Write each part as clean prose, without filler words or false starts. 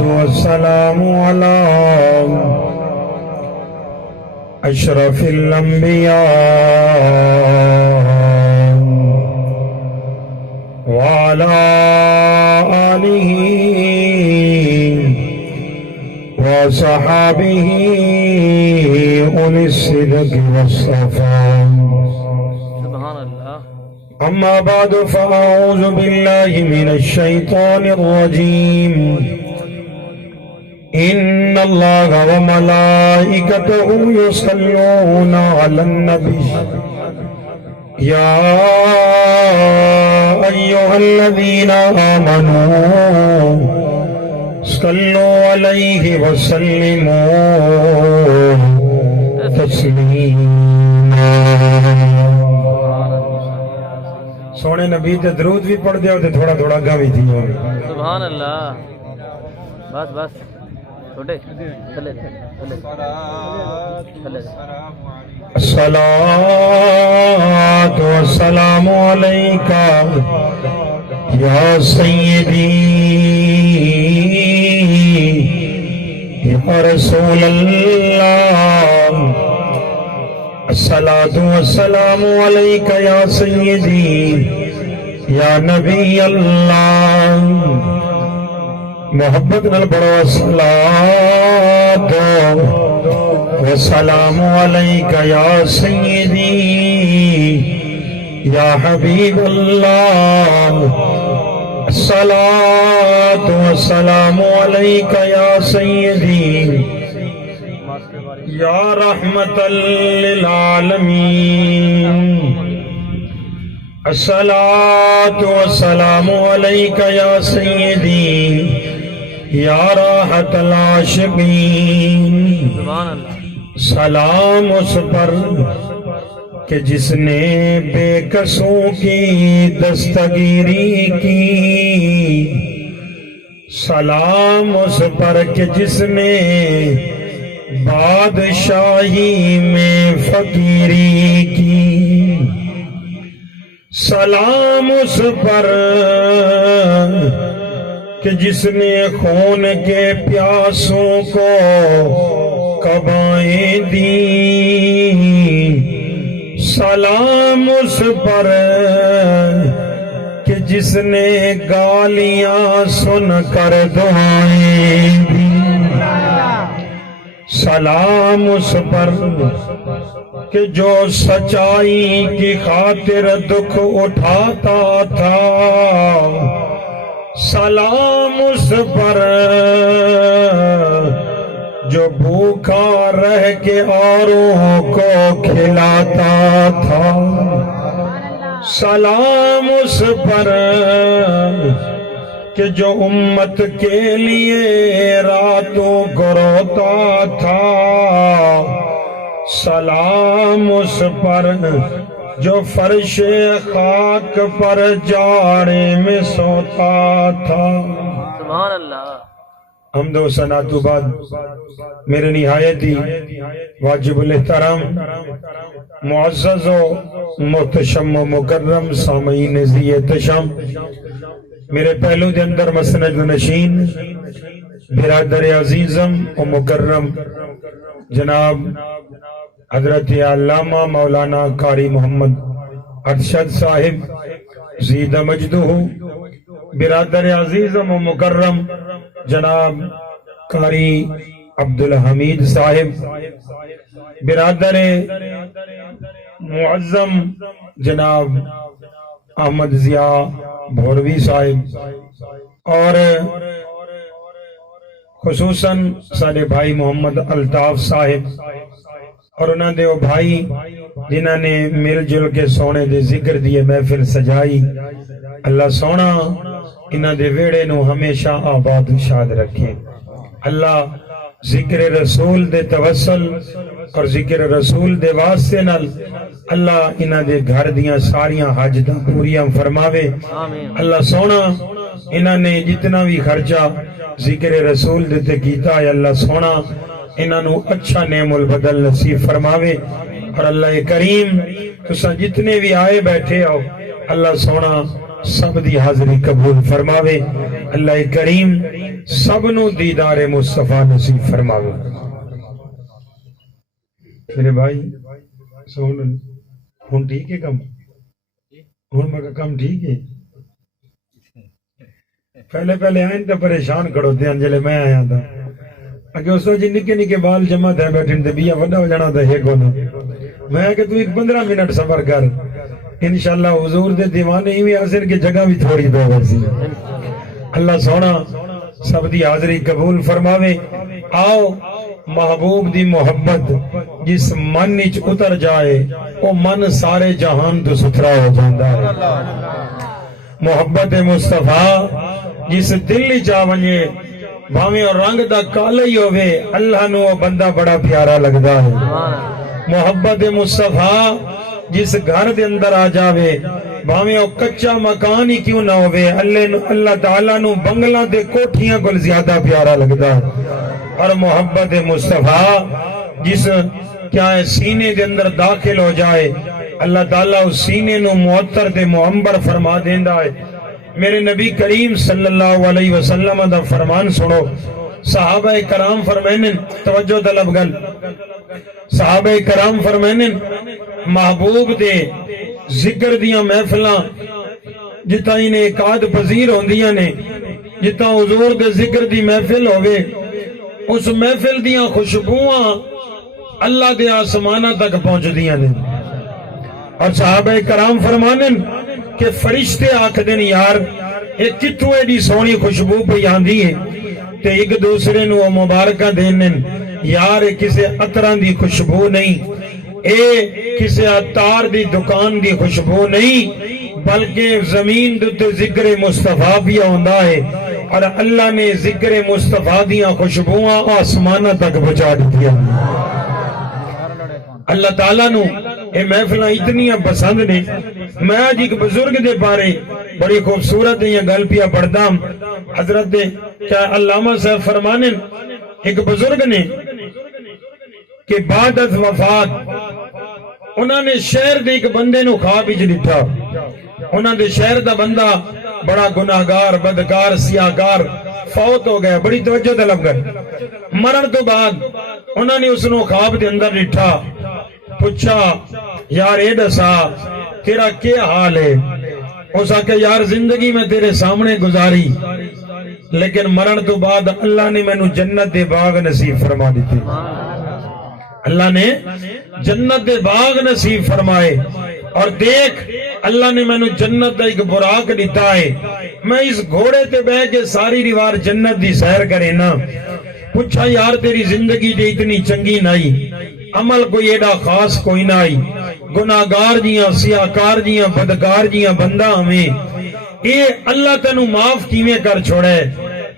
والسلام على أشرف الأنبياء وعلى آله وصحابه أولي الصدق والصفاء. أما بعد فأعوذ بالله من الشيطان الرجيم. إن الله وملائكته يصلون على النبي يا أيها الذين آمنوا صلوا عليه وسلموا تسليما. سونے نبی تے درود بھی پڑھ دیو تے تھوڑا تھوڑا گا بھی تھی. سبحان اللہ. بس بس چھوٹے چلے الصلاة والسلام علیکہ یا سیدی یا رسول اللہ. الصلاة والسلام علیکہ یا سیدی یا نبی اللہ. محبت نال پڑھو الصلاة والسلام علیکہ یا سیدی یا حبیب اللہ. الصلاة والسلام علیکہ یا سیدی یا رحمت للعالمین. الصلاة والسلام علیکہ یا سیدی یا راحت العاشقین. سلام اس پر کہ جس نے بے کسوں کی دستگیری کی. سلام اس پر کہ جس نے بادشاہی میں فقیری کی. سلام اس پر کہ جس نے خون کے پیاسوں کو قبائیں دی. سلام اس پر کہ جس نے گالیاں سن کر دعائیں دی. سلام اس پر کہ جو سچائی کی خاطر دکھ اٹھاتا تھا. سلام اس پر جو بھوکا رہ کے اوروں کو کھلاتا تھا. سلام اس پر کہ جو امت کے لیے راتوں کو روتا تھا. سلام اس پر جو فرش خاک پر جاڑے میں سوتا تھا. سبحان اللہ. حمد و ثنا تو بعد میرے نہایت ہی واجب الاحترام معزز و محتشم و مکرم سامعین ذی احتشام میرے پہلو دے اندر مسند نشین برادر عزیزم و مکرم جناب حضرت علامہ مولانا قاری محمد ارشد صاحب زید مجدہ. برادر عزیزم و مکرم جناب قاری عبدالحمید صاحب. برادر معظم جناب احمد ضیاء بھوروی صاحب. اور خصوصاً سارے بھائی محمد الطاف صاحب اور انہوں نے وہ بھائی جنہوں نے مل جل کے سونے دے ذکر دیے محفل سجائی. اللہ سونا انہوں دے ویڑے نو ہمیشہ آباد شاد رکھے. اللہ ذکر رسول دے توسل اور ذکر رسول دے واسطے نال اللہ انہوں دے گھر دیاں ساریاں حاجتاں پوریاں فرماوے. اللہ سونا انہوں نے جتنا بھی خرچہ ذکر رسول دیتے کیتا ہے اللہ سونا انہوں اچھا نعم البدل نصیب فرماوے. اور اللہ کریم تساں جتنے بھی آئے بیٹھے ہو اللہ سونا سب دی حاضری قبول فرماوے. اللہ کریم سب نو دیدار مصطفیٰ نصیب فرماوے۔ میرے بھائی سن ہن ٹھیک ہے کم، ہن میں کم ٹھیک ہے۔ پہلے آئیں تو پریشان کرو دے انجلے میں آیا تھا اگر اس وجہ نکے نکے بال جمع تھے بیٹھن تے بیا وڈا ہو جانا تھا ہے کونا۔ میں کہ تو ایک 15 منٹ صبر کر، انشاءاللہ حضور دے دیوانے ہی حاضر کی جگہ بھی تھوڑی پہ ویسی۔ اللہ سونا سب دی حاضری قبول فرماوے۔ آؤ محبوب دی محبت جس من وچ اتر جائے وہ من سارے جہان تو ستھرا ہو جاتا ہے۔ محبت مصطفیٰ جس دل وچ آ ونجے بھاویں اور رنگ دا کالا ہی ہوئے اللہ نو وہ بندہ بڑا پیارا لگدا ہے۔ محبت مصطفیٰ جس گھر دے اندر آ جاوے بھاویں وہ کچا مکان ہی کیوں نہ ہوئے اللہ تعالیٰ نو بنگلہ دے کوٹھیاں کو زیادہ پیارا لگدا ہے۔ اور محبت مصطفیٰ جس کیا ہے سینے دے اندر داخل ہو جائے اللہ تعالیٰ اس سینے نو معطر دے معمبر فرما دیندا ہے۔ میرے نبی کریم صلی اللہ علیہ وسلم دا فرمان سنو، صحابہ کرام فرمائنن، توجہ طلب گل، صحابہ کرام فرمائنن محبوب دے ذکر دیاں محفلاں جتا انہیں اکاد پذیر ہوندیاں نے، جتا حضور دے ذکر دی محفل ہوئے اس محفل دیاں خوشبوواں اللہ دے آسمانہ تک پہنچ دیاں نے۔ اور صحابہ کرام فرمانن کہ فرشتے آکھ دن یار ایک کتو ایڈی سونی خوشبو پہ آندھی ہے تے ایک دوسرے نو مبارکہ دینن یار کسے عطران دی خوشبو نہیں، اے کسے عطار دی دکان دی خوشبو نہیں، بلکہ زمین دوتے ذکر مصطفیٰ بھی ہوندا ہے اور اللہ نے ذکر مصطفیٰ دیاں خوشبواں آسمانہ تک پہنچا دیا۔ اللہ تعالیٰ نو اے محفلہ اتنی پسند نے۔ میں آج ایک بزرگ دے بارے بڑی خوبصورت یہ گل پیا پڑھتا ہوں۔ حضرت کیا علامہ صاحب فرمانن ایک بزرگ نے کہ بعد از وفات انہوں نے شہر دے ایک بندے نو خواب وچ دتا، انہوں نے شہر دا بندہ بڑا گناہگار بدکار سیاہکار فوت ہو گیا، بڑی توجہ طلب کر۔ مرن تو بعد انہوں نے اس نو خواب دے اندر ڈٹھا، پوچھا یار اے دسا تیرا کیا حال ہے؟ اس آکے یار زندگی میں تیرے سامنے گزاری لیکن مرن تو بعد اللہ نے میں نو جنت دے باغ نصیب فرما دیتے، اللہ نے جنت دے باغ نصیب فرمائے۔ اور دیکھ اللہ نے میں نو جنت دا ایک براق دیتا ہے، میں اس گھوڑے تے بہ کے ساری دیوار جنت دی سیر کرے نا۔ پوچھا یار تیری زندگی دے اتنی چنگی نائی، عمل کوئی ایڈا خاص کوئی نائی، گناہگار جیاں سیاہکار جیاں بدکار جیاں بندہ ہمیں، اے اللہ تینوں معاف کیویں کر چھوڑے؟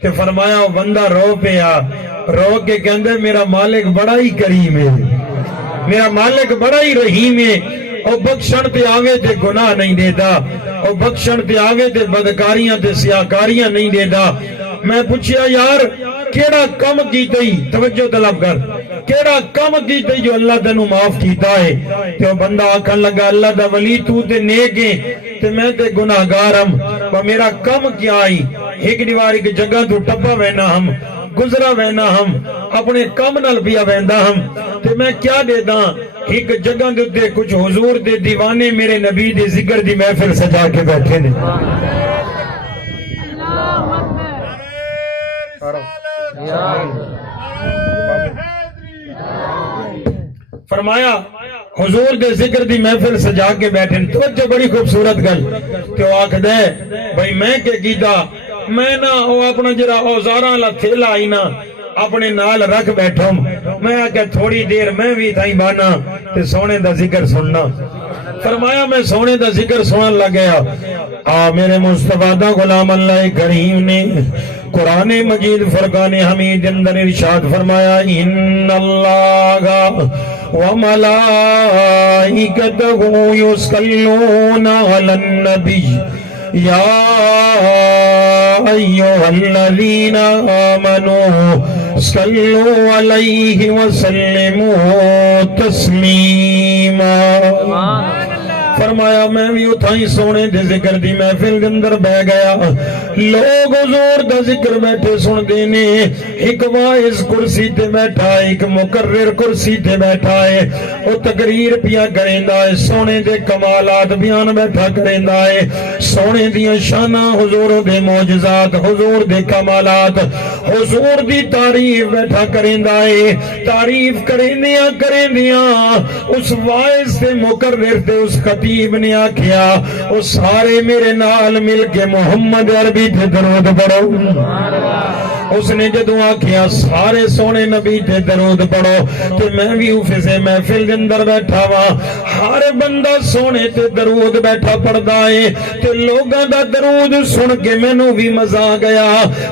تے فرمایا وہ بندہ رو پیا، رو کے کہندے میرا مالک بڑا ہی کریم ہے، میرا مالک بڑا ہی رحیم ہے، او بخشن تے آوے تے گناہ نہیں دیتا، او بخشن تے آوے تے بدکاریاں تے سیاہکاریاں نہیں دیتا۔ میں پوچھیا یار کیڑا کم کیتا ہی، توجہ طلب کر، کیڑا کم کیتا ہی جو اللہ تینوں معاف کیتا ہے؟ تے وہ بندہ آکھن لگا اللہ دا ولی تو تے نیک ہے تے میں تے گناہگار ہم، وہ میرا کم کیا آئی؟ ایک دیوار ایک جگہ تو ٹپا وینا ہم، گزرا وینا ہم، اپنے کم نال پیا ویندا ہم، تے میں کیا دے داں؟ ایک جگہ دے کچھ حضور دے دیوانے میرے نبی دے ذکر دی محفل سجا کے بیٹھے نے۔ فرمایا حضور دے ذکر دی محفل سجا کے بیٹھے، توجہ بڑی خوبصورت گل کہ وہ آکھ دے بھئی میں کہ کیتا، میں نا وہ اپنا جرا اوزاراں والا تھیلا آئی نا اپنے نال رکھ بیٹھوں، میں آکے تھوڑی دیر میں بھی تھائی بانا تے سونے دا ذکر سننا۔ فرمایا میں سونے دا ذکر سنن لگیا، میرے مصطفیٰ دا غلام اللہ کریم نے قرآن مجید فرقان حمید اندر ارشاد فرمایا ان اللہ و ملائکتہ یصلون علی النبی یا ایھا الذین آمنوا صلوا علیہ وسلموا تسلیما۔ فرمایا میں بھی اتھائی سونے دے ذکر دی محفل دے اندر بہ گیا لوگ حضور دا ذکر بیٹھے سن دینے ایک واعظ کرسی تے بیٹھا ہے ایک مقرر کرسی تے بیٹھا ہے او تقریر پیا کریندا ہے سونے دے کمالات بیان بیٹھا کریندا ہے سونے دیاں شاناں حضور دے معجزات حضور دے کمالات حضور دی تعریف بیٹھا کریندا ہے تعریف کریندیاں اس واعظ تے مقرر تے اس خطیب نے آکھیا او سارے میرے نال مل کے محمد عربی تے درود پڑھو اس نے جدوں آکھیا سارے سونے نبی تے درود پڑھو تے میں بھی اوفے محفل دے اندر بیٹھا وا ہر بندہ سونے تے درود بیٹھا پڑھدا ہے تے لوگاں دا درود سن کے مینوں بھی مزہ آ گیا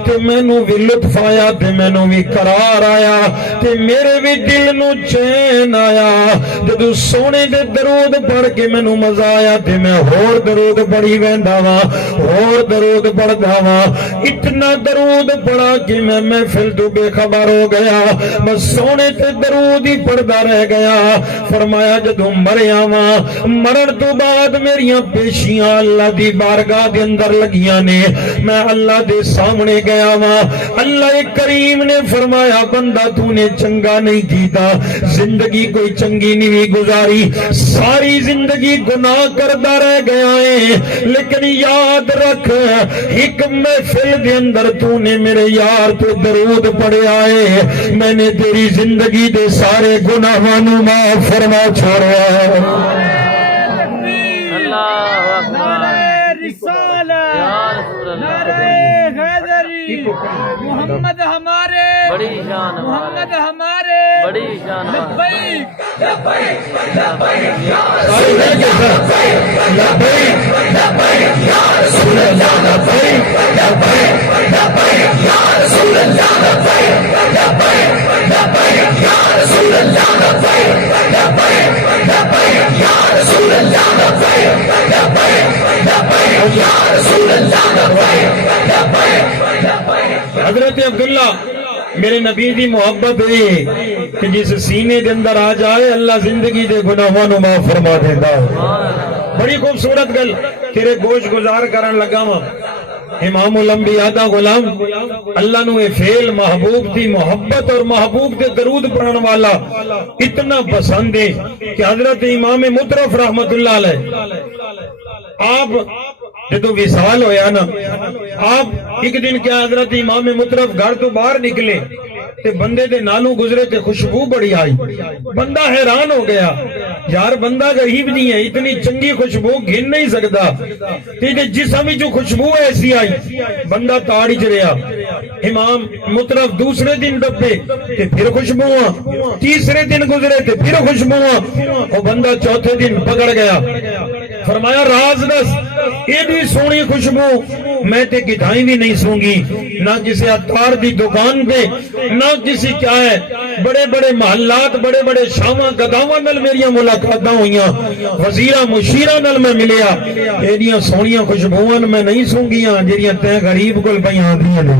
تے مینوں بھی لطف آیا تے مینوں بھی قرار آیا تے میرے بھی دل نو چین آیا جدوں سونے دے درود پڑھ کے مینوں مزہ آیا تے میں ہور درود پڑھی ویندا وا ہور درود پڑھدا وا اتنا درود پڑھا کہ میں محفل تو بے خبر ہو گیا بس سونے تے درود ہی پڑھدا رہ گیا فرمایا جدوں مریا وا مرن تو بعد میریاں پیشیاں اللہ دی بارگاہ دے اندر لگیاں نے میں اللہ دے سامنے گیا وا اللہ کریم نے فرمایا بندہ تو نے چنگا نہیں کیتا زندگی کوئی چنگی نہیں گزاری ساری زندگی گناہ کردا رہ گیا ہے لیکن یاد رکھ ایک محفل دے اندر تو نے میرے یار تو درود پڑھیا ہے میں نے تیری زندگی دے سارے گناہاں نو معاف فرما چھوڑیا اللہ اکبر محمد ہمارے بڑی شان محمد ہمارے بڑی شان لبیک لبیک لبیک یا رسول اللہ لبیک یا رسول اللہ لبیک لبیک یا رسول اللہ لبیک لبیک یا رسول اللہ لبیک لبیک یا رسول اللہ لبیک لبیک یا رسول اللہ لبیک حضرت عبداللہ میرے نبی دی محبت ہے کہ جس سینے دے اندر آ جائے اللہ زندگی دے گناہاں نو معاف فرما دیندا ہے بڑی خوبصورت گل تیرے گوش گزار کرن لگا وا امام الانبیاء دا غلام اللہ نو اے فعل محبوب دی محبت اور محبوب دے درود پڑھن والا اتنا پسند ہے کہ حضرت امام مطرف رحمت اللہ علیہ آپ جدو وصال ہویا نا آپ ایک دن کیا حضرت امام مطرف گھر تو باہر نکلے تے بندے دے نالوں گزرے تے خوشبو بڑی آئی بندہ حیران ہو گیا یار بندہ غریب نہیں ہے اتنی چنگی خوشبو گھن نہیں سکتا تے جسم وچ جو خوشبو ایسی آئی بندہ تاڑ چ رہیا امام مطرف دوسرے دن ڈبے تے پھر خوشبو تیسرے دن گزرے تے پھر خوشبو وہ بندہ چوتھے دن پکڑ گیا فرمایا راز دس ایڈی سونی خوشبو میں تے کتھائیں بھی نہیں سوں گی نہ کسی عطار دی دکان پہ نہ کسی کیا ہے بڑے بڑے محلات بڑے بڑے شاواں گداواں نال میریاں ملاقاتاں ہوئیاں وزیراں مشیراں نال میں ملیا ایڈیاں سونیاں خوشبوواں میں نہیں سوں گیاں جڑیاں تے غریب کول پیاں آندیاں نے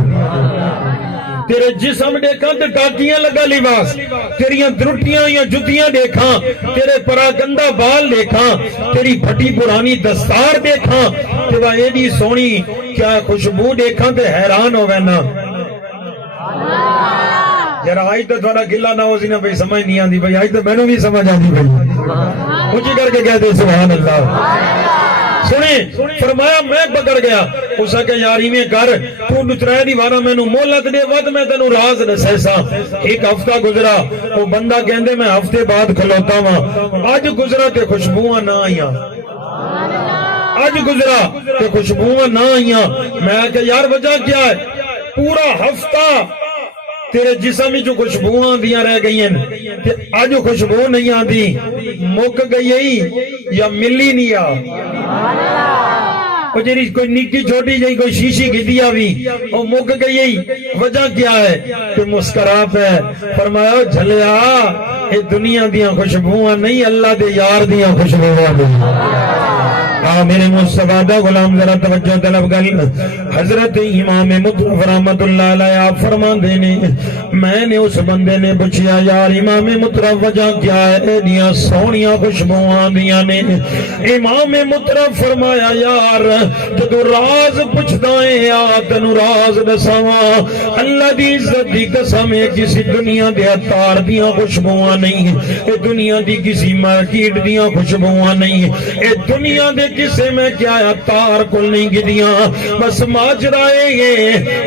تیرے جسم دیکھاں تے ٹاکیاں لگا لباس تیریاں درٹیاں یا جتیاں دیکھاں تیرے پراگندہ بال دیکھاں تیری پھٹی پرانی دستار دیکھاں تے وہ ایڈی سونی کیا خوشبو دیکھاں تے حیران ہو وینا ذرا آج تو تھوڑا گلا نہ ہو سی نا بھائی سمجھ نہیں آندی بھائی آج تو میں نے بھی سمجھ آندی بھائی اونچی کر کے کہتے سبحان اللہ سنیں فرمایا میں پکڑ گیا اس کہ یاری میں کر تو نترائے دیوارا میں نو مولت دے ود میں تنو راز نسیسا ایک ہفتہ گزرا وہ بندہ کہندے میں ہفتے بعد کھلوتا ہوں آج گزرا تے خوشبواں نہ آئیاں آج گزرا تے خوشبواں نہ آئیاں میں کہ یار وجہ کیا ہے پورا ہفتہ تیرے جسم جو خوشبواں دیاں رہ گئی ہیں تے آج خوشبو نہیں آندی مک گئی یا ملی نہیں کوئی نکی چھوٹی جائی کوئی شیشی کی دیا بھی وہ مک گئی وجہ کیا ہے کہ مسکراپ ہے فرمایا جھلیا یہ دنیا دیاں خوشبواں نہیں اللہ دے یار دیاں خوشبواں نہیں میرے مصطفیٰ دا غلام ذرا توجہ طلب کر حضرت امام مطرف رحمت اللہ علیہ آپ فرما دینے میں نے اس بندے نے پوچھیا یار امام مطرف وجہ کیا ہے ایڈیاں سونیاں خوشبوئاں دیاں نے امام مطرف فرمایا یار جدو راز پوچھدا ہے آ تینو راز دساواں اللہ دی عزت دی قسم ہے کسی دنیا دے عطار دیاں خوشبوئاں نہیں اے دنیا دی کسی مارکیٹ دیاں خوشبوئاں نہیں اے دنیا دے کسے میں کیا عطار کل نہیں گدیاں بس ماجرا ہے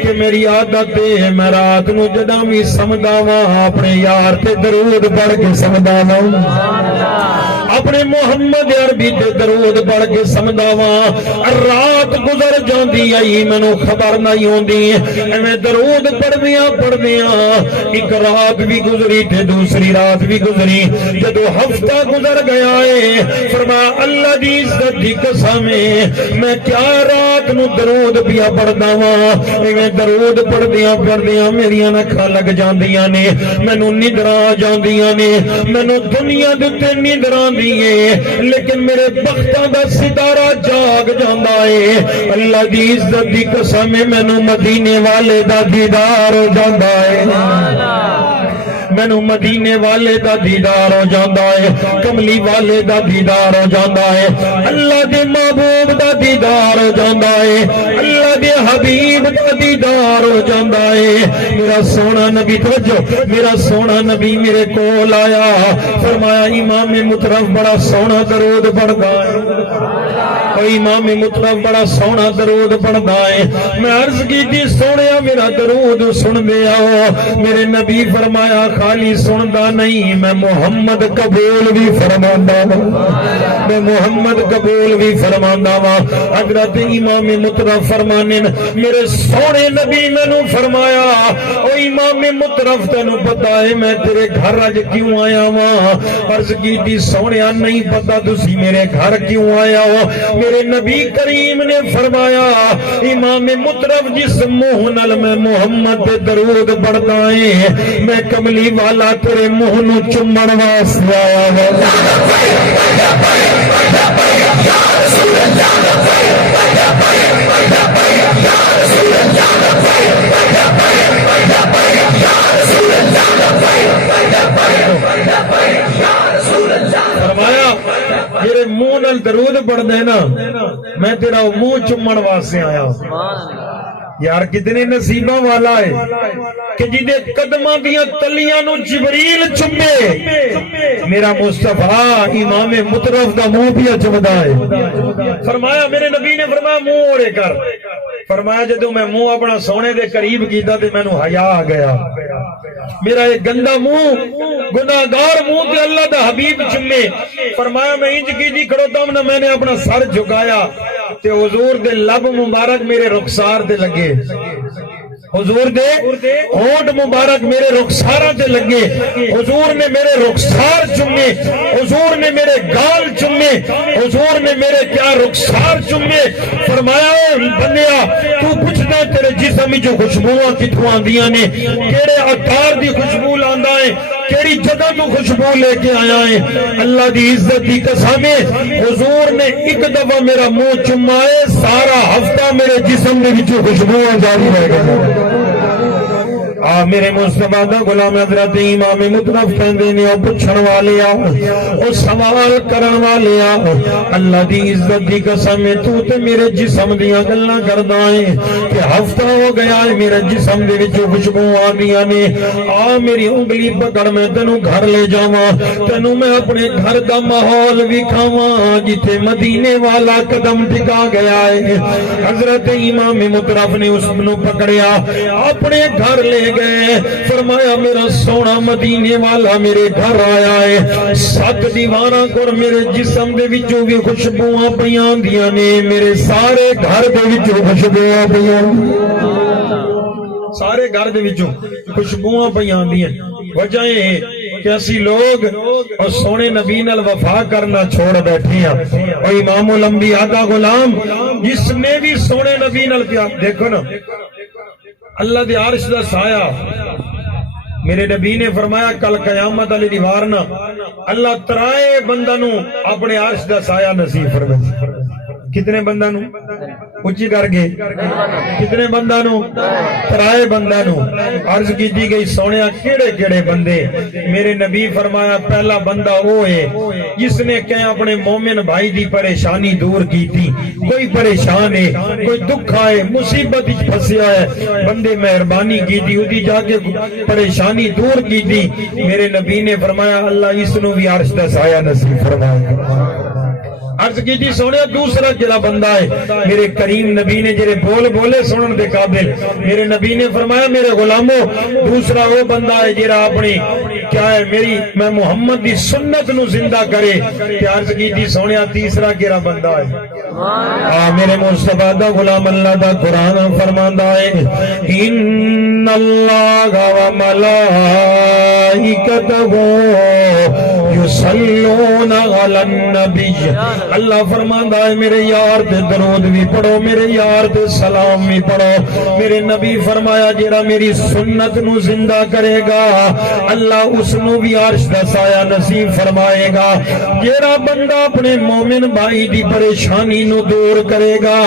کہ میری عادت ہے میں رات نو جداں وی سمدا واں اپنے یار تے درود پڑھ کے سمدا واں اپنے محمد عربی تے درود پڑھ کے سمدا واں رات گزر جاندی آئی مینوں خبر نہیں ہوندی میں درود پڑھدیاں ایک رات بھی گزری تے دوسری رات بھی گزری جدو ہفتہ گزر گیا ہے فرمایا اللہ دی عزت دی قسم ہے میں کیا رات نو درود پیا پڑھدا واں میں درود پڑھدیاں میریاں اکھاں لگ جاندیاں نے مینوں نیندراں آ جاندیاں نے مینوں دنیا دے تے نیندراں لیکن میرے بختاں دا ستارہ جاگ جاندا ہے اللہ دی عزت دی قسم ہے مینوں مدینے والے دا دیدار ہو جاندا ہے مینوں مدینے والے دا دیدار ہو جاندا ہے کملی والے دا دیدار ہو جاندا ہے اللہ دے محبوب دا دیدار ہو جاندا ہے اللہ دے حبیب دا دیدار ہو جاندا ہے میرا سونا نبی توجہ میرا سونا نبی میرے کول آیا فرمایا امام مطرف بڑا سونا درود پڑھدا ہے امام مطرف بڑا سونا درود پڑھدا ہے میں عرض کی تھی سونیا میرا درود سن دے آؤ میرے نبی فرمایا خالی سندا نہیں میں محمد قبول بھی فرماندا ہوں میں محمد قبول بھی فرماندا ہوں حضرت امام مطرف فرمانے میرے سونے نبی مینوں فرمایا او امام مطرف تینوں پتہ ہے میں تیرے گھر اج کیوں آیا ہاں عرض کی تھی سونیا نہیں پتہ تسی میرے گھر کیوں آیا ہو میرے نبی کریم نے فرمایا امام مطرف جس منہ نال میں محمد دے درود پڑھدا ہے میں کملی والا تیرے منہ نو چمن واسطے آیا فرمایا میرے منہ نال درود پڑھ دینا میں تیرا منہ چمن واسطے آیا یار کتنے نصیباں والا ہے کہ جدے قدماں دیاں تلیاں نو جبریل چمے میرا مصطفیٰ امام مطرف دا منہ پیا چمدا ہے فرمایا میرے نبی نے فرمایا منہ اوڑے کر فرمایا جدوں میں منہ اپنا سونے دے قریب کیتا تے مینوں حیا آ گیا میرا ایک گندا منہ گناہگار منہ تے اللہ دا حبیب چمے فرمایا میں انج کیتی کھڑوتا ہوں میں نے اپنا سر جھکایا تے حضور دے لب مبارک میرے رخسار تے لگے حضور دے ہونٹ مبارک میرے رخساراں تے لگے حضور نے میرے رخسار چومے حضور نے میرے گال چومے حضور نے میرے کیا رخسار چومے فرمایا اے بندیا تو پوچھدا تیرے جسم وچوں خوشبوواں کتھوں آندیاں نے کیڑے عطار دی خوشبو لاندا ہے کیڑی جگہ تو خوشبو لے کے آیا ہے اللہ دی عزت دی قسم حضور نے ایک دفعہ میرا منہ چوما ہے سارا ہفتہ میرے جسم دے وچوں خوشبوواں جاری رہ گئے میرے مصطفیٰ دا غلام حضرت امام مطرف کہندے نے او پوچھن والے او سوال کرن والے اللہ دی عزت دی قسم تو تے میرے جسم دیاں گلاں کردا ہے کہ ہفتہ ہو گیا ہے میرے جسم دے وچ خوشبو آندیاں نے میری انگلی پکڑ میں تینوں گھر لے جاواں تینوں میں اپنے گھر دا ماحول وکھاواں جتھے مدینے والا قدم ٹکا گیا ہے حضرت امام مطرف نے اس نو پکڑیا اپنے گھر لے گئے فرمایا میرا سونا مدینے والا میرے گھر آیا ہے 7 دیواراں کور میرے جسم دے وچوں بھی خوشبوواں پیاں دیاں نے میرے سارے گھر دے وچوں خوشبوواں پیاں سارے گھر دے وچوں خوشبوواں پیاں دیاں وجہ ہے کہ اسی لوگ اور سونے نبی نال وفا کرنا چھوڑ بیٹھے ہیں اور امام الانبیاء دا غلام جس نے بھی سونے نبی نال پیار دیکھو نا اللہ دے عرش دا سایہ میرے نبی نے فرمایا کل قیامت علی دیوارنا اللہ ترائے بندہ نو اپنے عرش دا سایہ نصیب فرمائے کتنے بندہ نو اچھی کر گئے کتنے بندہ نو ترائے بندہ نو عرض کی دی گئی سونیا کیڑے کیڑے بندے میرے نبی فرمایا پہلا بندہ وہ ہے جس نے کہ اپنے مومن بھائی دی پریشانی دور کی تھی کوئی پریشان ہے کوئی دکھ آئے مصیبت پھنسیا ہے بندے مہربانی کی تھی اُدھی جا کے پریشانی دور کی تھی میرے نبی نے فرمایا اللہ اس نو بھی عرش دا سایہ نصیب فرمائے عرض کی تھی سونے دوسرا جڑا بندہ ہے میرے کریم نبی نے جڑے بول بولے سنن دے قابل میرے نبی نے فرمایا میرے غلاموں دوسرا وہ بندہ ہے جڑا اپنی کیا ہے میری میں محمد دی سنت نو زندہ کرے کہ عرض کی تھی سونے تیسرا کیڑا بندہ ہے میرے مصطفیٰ دا غلام اللہ دا قرآن فرماندا ہے ان اللہ و ملائکتہ یصلون علی النبی اللہ فرماندا ہے میرے یار تے درود بھی پڑھو میرے یار تے سلام بھی پڑھو میرے نبی فرمایا جڑا میری سنت نو زندہ کرے گا اللہ اس نو بھی عرش دا سایہ نصیب فرمائے گا جڑا بندہ اپنے مومن بھائی دی پریشانی نو دور کرے گا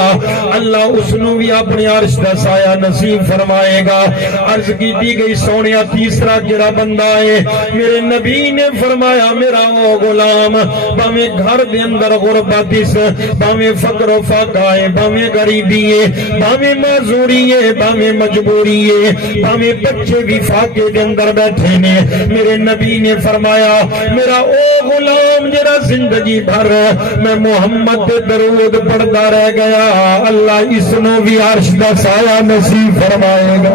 اللہ اس نو بھی اپنے عرش دا سایہ نصیب فرمائے گا عرض کی دی گئی سونیا تیسرا جڑا بندہ ہے میرے نبی نے فرمایا میرا وہ غلام باویں گھر دے اندر غربت اس باویں فقر و فاقہ ہے باویں غریبی ہے باویں معذوری ہے باویں مجبوری ہے باویں بچے بھی فاقے دے اندر بیٹھے نے میرے نبی نے فرمایا میرا او غلام جڑا زندگی بھر میں محمد دے درود پڑھتا رہ گیا اللہ اس نو بھی عرش دا سایہ نصیب فرمائے گا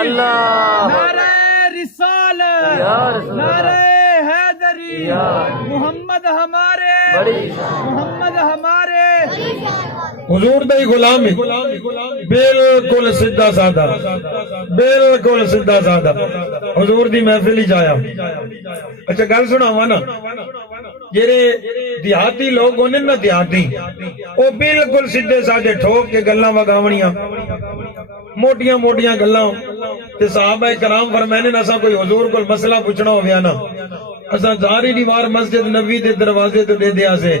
اللہ نعرہ رسالت نعرہ حیدری محمد ہمارے محمد ہمارے حضور دے غلام بالکل سیدھا سادہ بالکل سیدھا سادہ حضور دی محفل ہی جایا اچھا گل سناواں نا جڑے دیہاتی لوگ ہونے نا دیہاتی وہ بالکل سیدھے سادے ٹھوک کے گلاں وگاونیاں موٹیاں موٹیاں گلاں تے صحابہ کرام فرمانے نا اساں کوئی حضور کول مسئلہ پوچھنا ہویا نا اساں ظاہری دیوار مسجد نبی دے دروازے تو دے دیا سے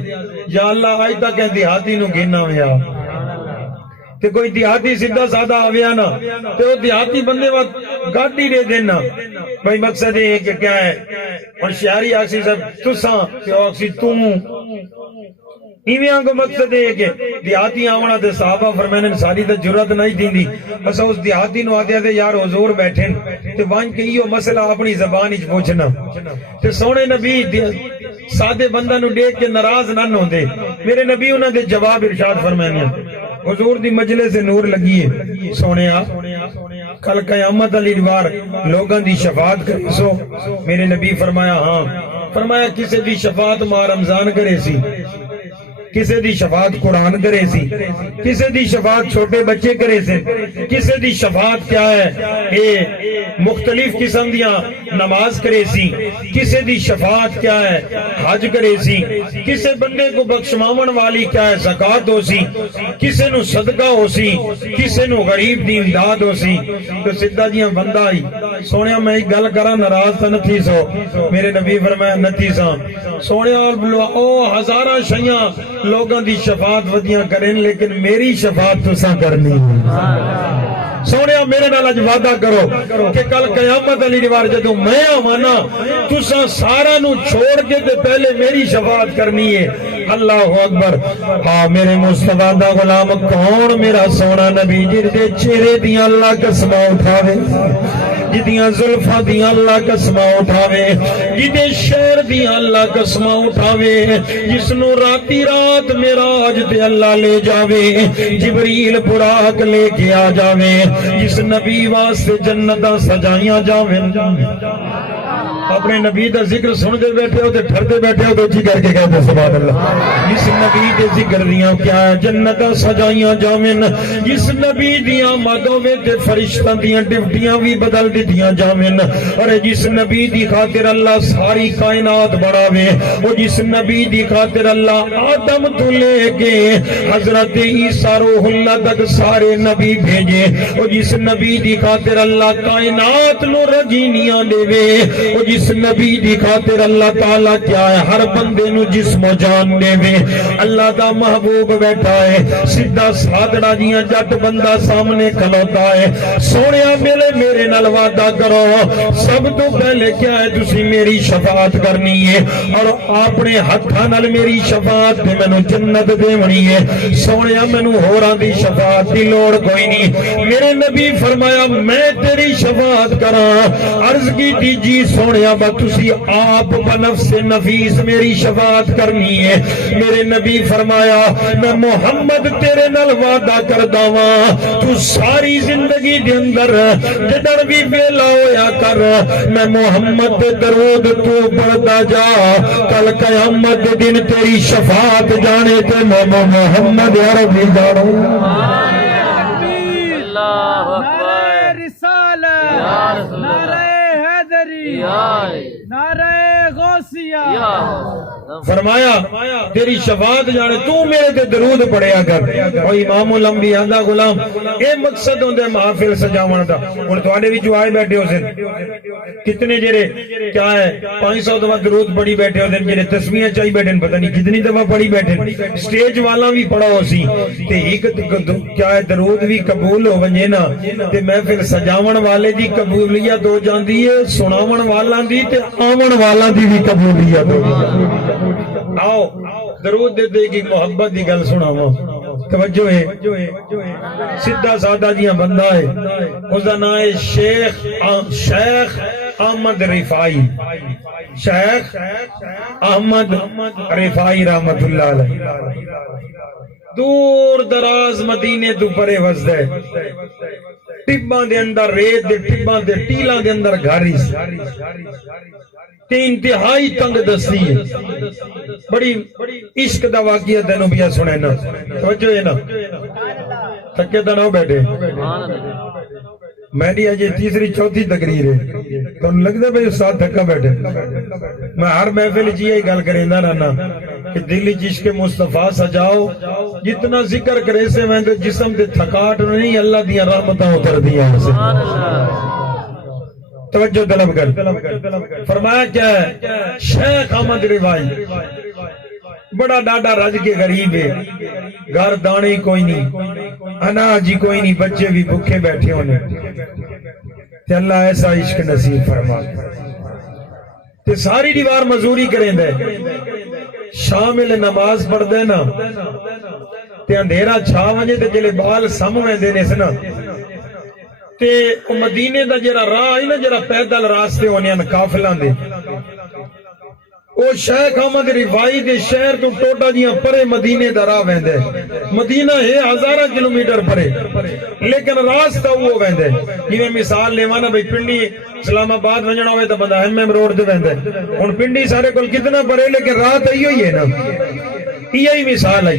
یا اللہ آج تک دیہاتی نو گھنا ہویا تے کوئی دیہاتی سیدھا سادہ آویا نا تے وہ دیہاتی بندے وقت گاڑی دے دینا بھائی مقصد ہے کہ کیا ہے اور شہری آکسی سب تساں تے آکسی تم ایویاں کو مقصد ہے کہ دیہاتی آونا تے صحابہ فرمانے ساری تے جرات نہیں دیندی اسا اس دیہاتی نو آدیا تے یار حضور بیٹھن تے وان کے یہ مسئلہ اپنی زبان وچ پوچھنا تے سونے نبی سادے بندہ نو دیکھ کے ناراض نہ ہوندے میرے نبی انہاں دے جواب ارشاد فرمانے حضور دی مجلس سے نور لگی ہے سونیا کل قیامت علی دیوار لوگاں دی شفاعت کرے سو میرے نبی فرمایا ہاں فرمایا کسے دی شفاعت ماہ رمضان کرے سی کسے دی شفاعت قرآن کرے سی کسے دی شفاعت چھوٹے بچے کرے سی کسے دی شفاعت کیا ہے اے مختلف قسم دیاں نماز کرے سی کسے دی شفاعت کیا ہے حج کرے سی کسے بندے کو بخشماون والی کیا ہے زکاة ہو سی کسے نو صدقہ ہو سی کسے نو غریب دی امداد ہو سی تو سدھا جیاں بندہ آئی سونیا میں ایک گل کرا ناراض تا نتھی سو میرے نبی فرمایا نتھی سا سونیا او ہزارہ شیاں لوگاں دی شفاعت ودیاں کریں لیکن میری شفاعت تساں کرنی سونیا میرے نال اج وعدہ کرو کہ کل قیامت علی دیوار جدوں میں آوانا تساں سارا نو چھوڑ کے تے پہلے میری شفاعت کرنی ہے اللہ اکبر ہاں میرے مصطفیٰ دا غلام کون میرا سونا نبی جدے چہرے دیاں اللہ قسماں اٹھاوے جدیاں زلفاں دیاں اللہ قسماں اٹھاوے جدے شہر دیاں اللہ قسماں اٹھاوے جس نو راتی رات معراج تے اللہ لے جاوے جبریل براق لے کے آ جاوے جس نبی واسطے جنتاں سجائیاں جاویں اپنے نبی دا ذکر سن دے بیٹھے ہو تے ٹھردے بیٹھے ہو تو جی کر کے کہتے سبحان اللہ جس نبی دے ذکر دیاں کیا ہے جنتاں سجائیاں جاویں جس نبی دیاں مدوں تے فرشتاں دیاں ڈیوٹیاں بھی بدل دیاں جاویں اور جس نبی دی خاطر اللہ ساری کائنات بڑھاوے وہ جس نبی دی خاطر اللہ آدم تو لے کے حضرت عیسیٰ روح اللہ تک سارے نبی بھیجے وہ جس نبی دی خاطر اللہ کائنات نو رجینیاں دے وہ جس جس نبی دی خاطر اللہ تعالیٰ کیا ہے ہر بندے نو جسم و جان دے وے اللہ دا محبوب بیٹھا ہے سیدھا سادڑا جیاں جٹ بندہ سامنے کھلوتا ہے سونیا میرے نال وعدہ کرو سب تو پہلے کیا ہے تسی میری شفاعت کرنی ہے اور اپنے ہتھاں نال میری شفاعت تے مینوں جنت دیونی ہے سونیا مینوں ہوراں دی شفاعت دی لوڑ کوئی نہیں میرے نبی فرمایا میں تیری شفاعت کراں عرض کی تھی جی سونیا با تسی آپ بنفس نفیس میری شفاعت کرنی ہے میرے نبی فرمایا میں محمد تیرے نال وعدہ کردا واں تو ساری زندگی دے اندر جدڑ بھی ویلا ہویا کر میں محمد دے درود تو پڑھدا جا کل قیامت دے دن تیری شفاعت جانے تے میں محمد عربی جانوں اللہ نعرہ اکبر رسالت یا رسول اللہ نعرہ حیدری نعرہ غوثیہ فرمایا تیری شفاعت جانے تو میرے تے درود پڑھیا کر او امام الانبیاء دا غلام اے مقصد ہوندے محافل سجاون دا ہن تواڈے وچ آئے بیٹھے ہو سن کتنے جڑے کیا ہے 500 دفعہ درود پڑھی بیٹھے ہو سن جڑے تسبیحاں چاہی بیٹھے پتہ نہیں کتنی دفعہ پڑھی بیٹھے سٹیج والا بھی پڑھا ہو سی تے ایک کیا ہے درود بھی قبول ہو ونجے نا تے محفل سجاون والے دی قبولیت ہو جاندی ہے سناون والا دی تے آون والا دی بھی قبولیت ہو جاندی ہے آؤ درود دے دے کی محبت دی گل سناواں توجہ ہے سیدھا سادہ جیاں بندہ ہے اس دا نام ہے شیخ احمد رفائی شیخ احمد رفائی رحمت اللہ علیہ دور دراز مدینے تو پرے وسد ہے ٹباں دے اندر ریت دے ٹباں دے ٹیلاں دے اندر گھاری تے انتہائی تنگ دستی ہے بڑی عشق دا واقعہ تینوں بھی سنے نا توجہ ہے نا تھکے تو نہ بیٹھے میری آج تیسری چوتھی تقریر ہے تو لگتا ہے بھئی استاد تھکا بیٹھے میں ہر محفل جی یہی گل کریندا رہنا کہ دل عشق مصطفیٰ سجاؤ جتنا ذکر کرے سے میں تو جسم تے تھکاٹ نہیں اللہ دیا رحمتاں اتر دیا سے توجہ طلب کر فرمایا کیا ہے شیخ احمد رفائی بڑا ڈاڈا رج کے غریب ہے گھر دانے کوئی نہیں اناج ہی کوئی نہیں بچے بھی بھوکے بیٹھے ہونے تے اللہ ایسا عشق نصیب فرما تے ساری دیوار مزوری کریں دے شامل نماز پڑھ دے نا تے اندھیرا چھا وجے تے جلے بال سم ویندے نے سنا تے مدینے دا جڑا راہ ہے نا جڑا پیدل راستے ہونے ان قافلاں دے او شیخ احمد رفائی دے شہر تو ٹوٹا جیاں پرے مدینے دا راہ ویندے مدینہ ہے 1000 کلومیٹر پرے لیکن راستہ وہ ویندے جویں مثال لیوانا بھئی پنڈی اسلام آباد ونجنا ہوئے تو بندہ ایم روڈ تے ویندے ہن پنڈی سارے کول کتنا پرے لیکن راہ تے ہی ہے نا یہی مثال ہے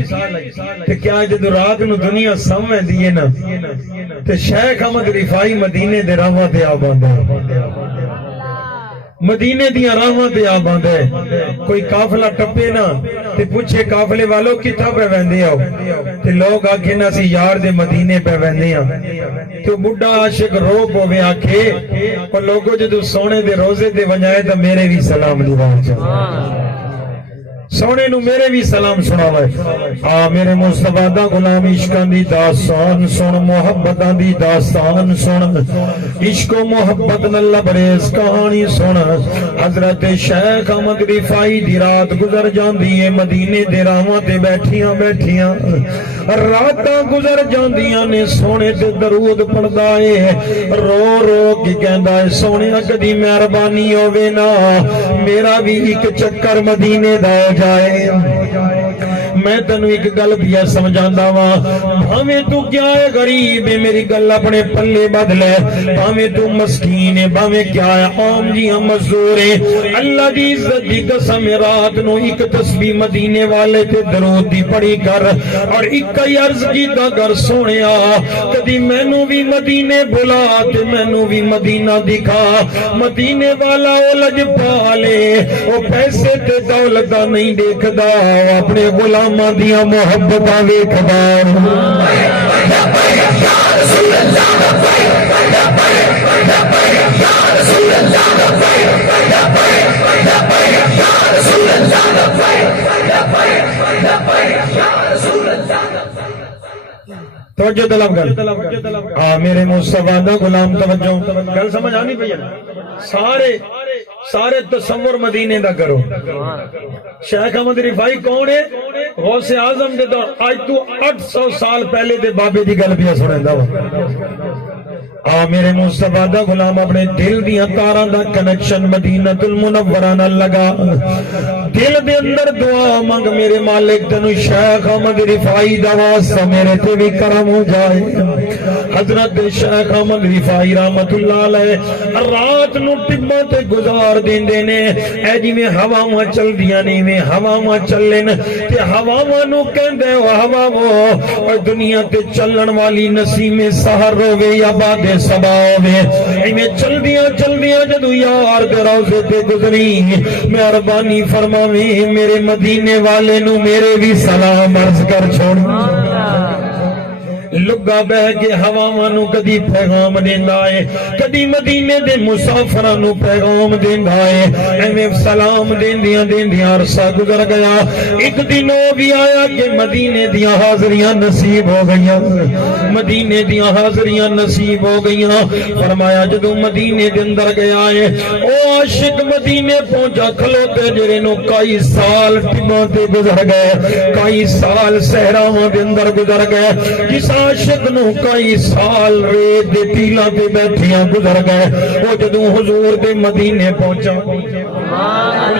کہ کیا جدو رات نو دنیا سم ویندی ہے نا تے شیخ احمد رفائی مدینے دے راہاں تے آ باندا مدینے دیاں راہاں تے آ باندا کوئی قافلہ ٹپے نا تے پوچھے قافلے والو کتھا پہ ویندے آؤ تے لوگ آکھے نا سی یار دے مدینے پہ ویندے ہاں تو بڈھا عاشق رو پوے آکھے اور لوگوں جدو سونے دے روزے تے ونجائے تے میرے بھی سلام دیوار چاہے سونے نو میرے بھی سلام سناوے آ میرے مصطفیٰ دا غلام عشقاں دی داستان سن محبتاں دی داستان سن عشق و محبت نال لبریز کہانی سن حضرت شیخ احمد رفائی دی رات گزر جاندی ہے مدینے دے راہاں تے بیٹھیاں بیٹھیاں راتاں گزر جاندیاں نے سونے تے درود پڑھدا ہے رو رو کے کہندا ہے سونے کدی مہربانی ہووے نا میرا بھی ایک چکر مدینے دا جائے میں تنو ایک گل بھی سمجھاندا وا بھاویں تو کیا ہے غریب ہے میری گل اپنے پلے بدلے بھاویں تو مسکین ہے بھاویں کیا ہے عام جی ہم مزدور ہے اللہ دی عزت دی قسم رات نو ایک تسبیح مدینے والے تے درود دی پڑھی کر اور ایک ہی عرض کیتا کر سونیا کدی مینوں بھی مدینے بلا تے مینوں بھی مدینہ دکھا مدینے والا او لج پالے او پیسے تے دولت نہیں دیکھدا اپنے غلاماں دیاں محبتاں ویکھدا رسول اللہ طلب کر میرے مصطفیٰ دا غلام توجہ گل سمجھ آنی پئی سارے تصور مدینے دا کرو شیخ احمد رفاعی کون ہے غوث اعظم دے دور آج تو 800 سال پہلے دے بابے دی گل پیا سنیندا وا میرے مصطفیٰ دا غلام اپنے دل دیاں تاراں دا کنیکشن مدینہ المنورہ نال لگا دل دے اندر دعا مانگ میرے مالک تینو شیخ احمد رفاعی دا واسطہ میرے تے بھی کرم ہو جائے حضرت شیخ احمد رفاعی رحمت اللہ علیہ رات نو ٹباں تے گزار دیندے نے اے جویں ہواواں چلدیاں نے میں ہواواں چلن تے ہواواں نو کہندے او ہواواں او دنیا تے چلن والی نسیم سحر ہوے یا باد صبا ہوے ایویں چلدیاں جدوں یار دے روضے تے گزری مہربانی فرماویں میرے مدینے والے نو میرے بھی سلام عرض کر چھوڑ لگا بہ کے ہواواں نو کدی پیغام دیندا ہے کدی مدینے دے مسافراں نو پیغام دیندا ہے ایویں سلام دیندیاں عرصہ گزر گیا ایک دن او بھی آیا کہ مدینے دیاں حاضریاں نصیب ہو گئیاں مدینے دیاں حاضریاں نصیب ہو گئیاں فرمایا جدوں مدینے دے اندر گیا ہے او عاشق مدینے پہنچا کھلوتے جڑے نو کئی سال ٹباں تے گزر گئے کئی سال صحراواں دے اندر گزر گئے کس عاشق نو کئی سال ریت دے ٹیلاں تے بیٹھیاں گزر گئے وہ جدوں حضور دے مدینے پہنچا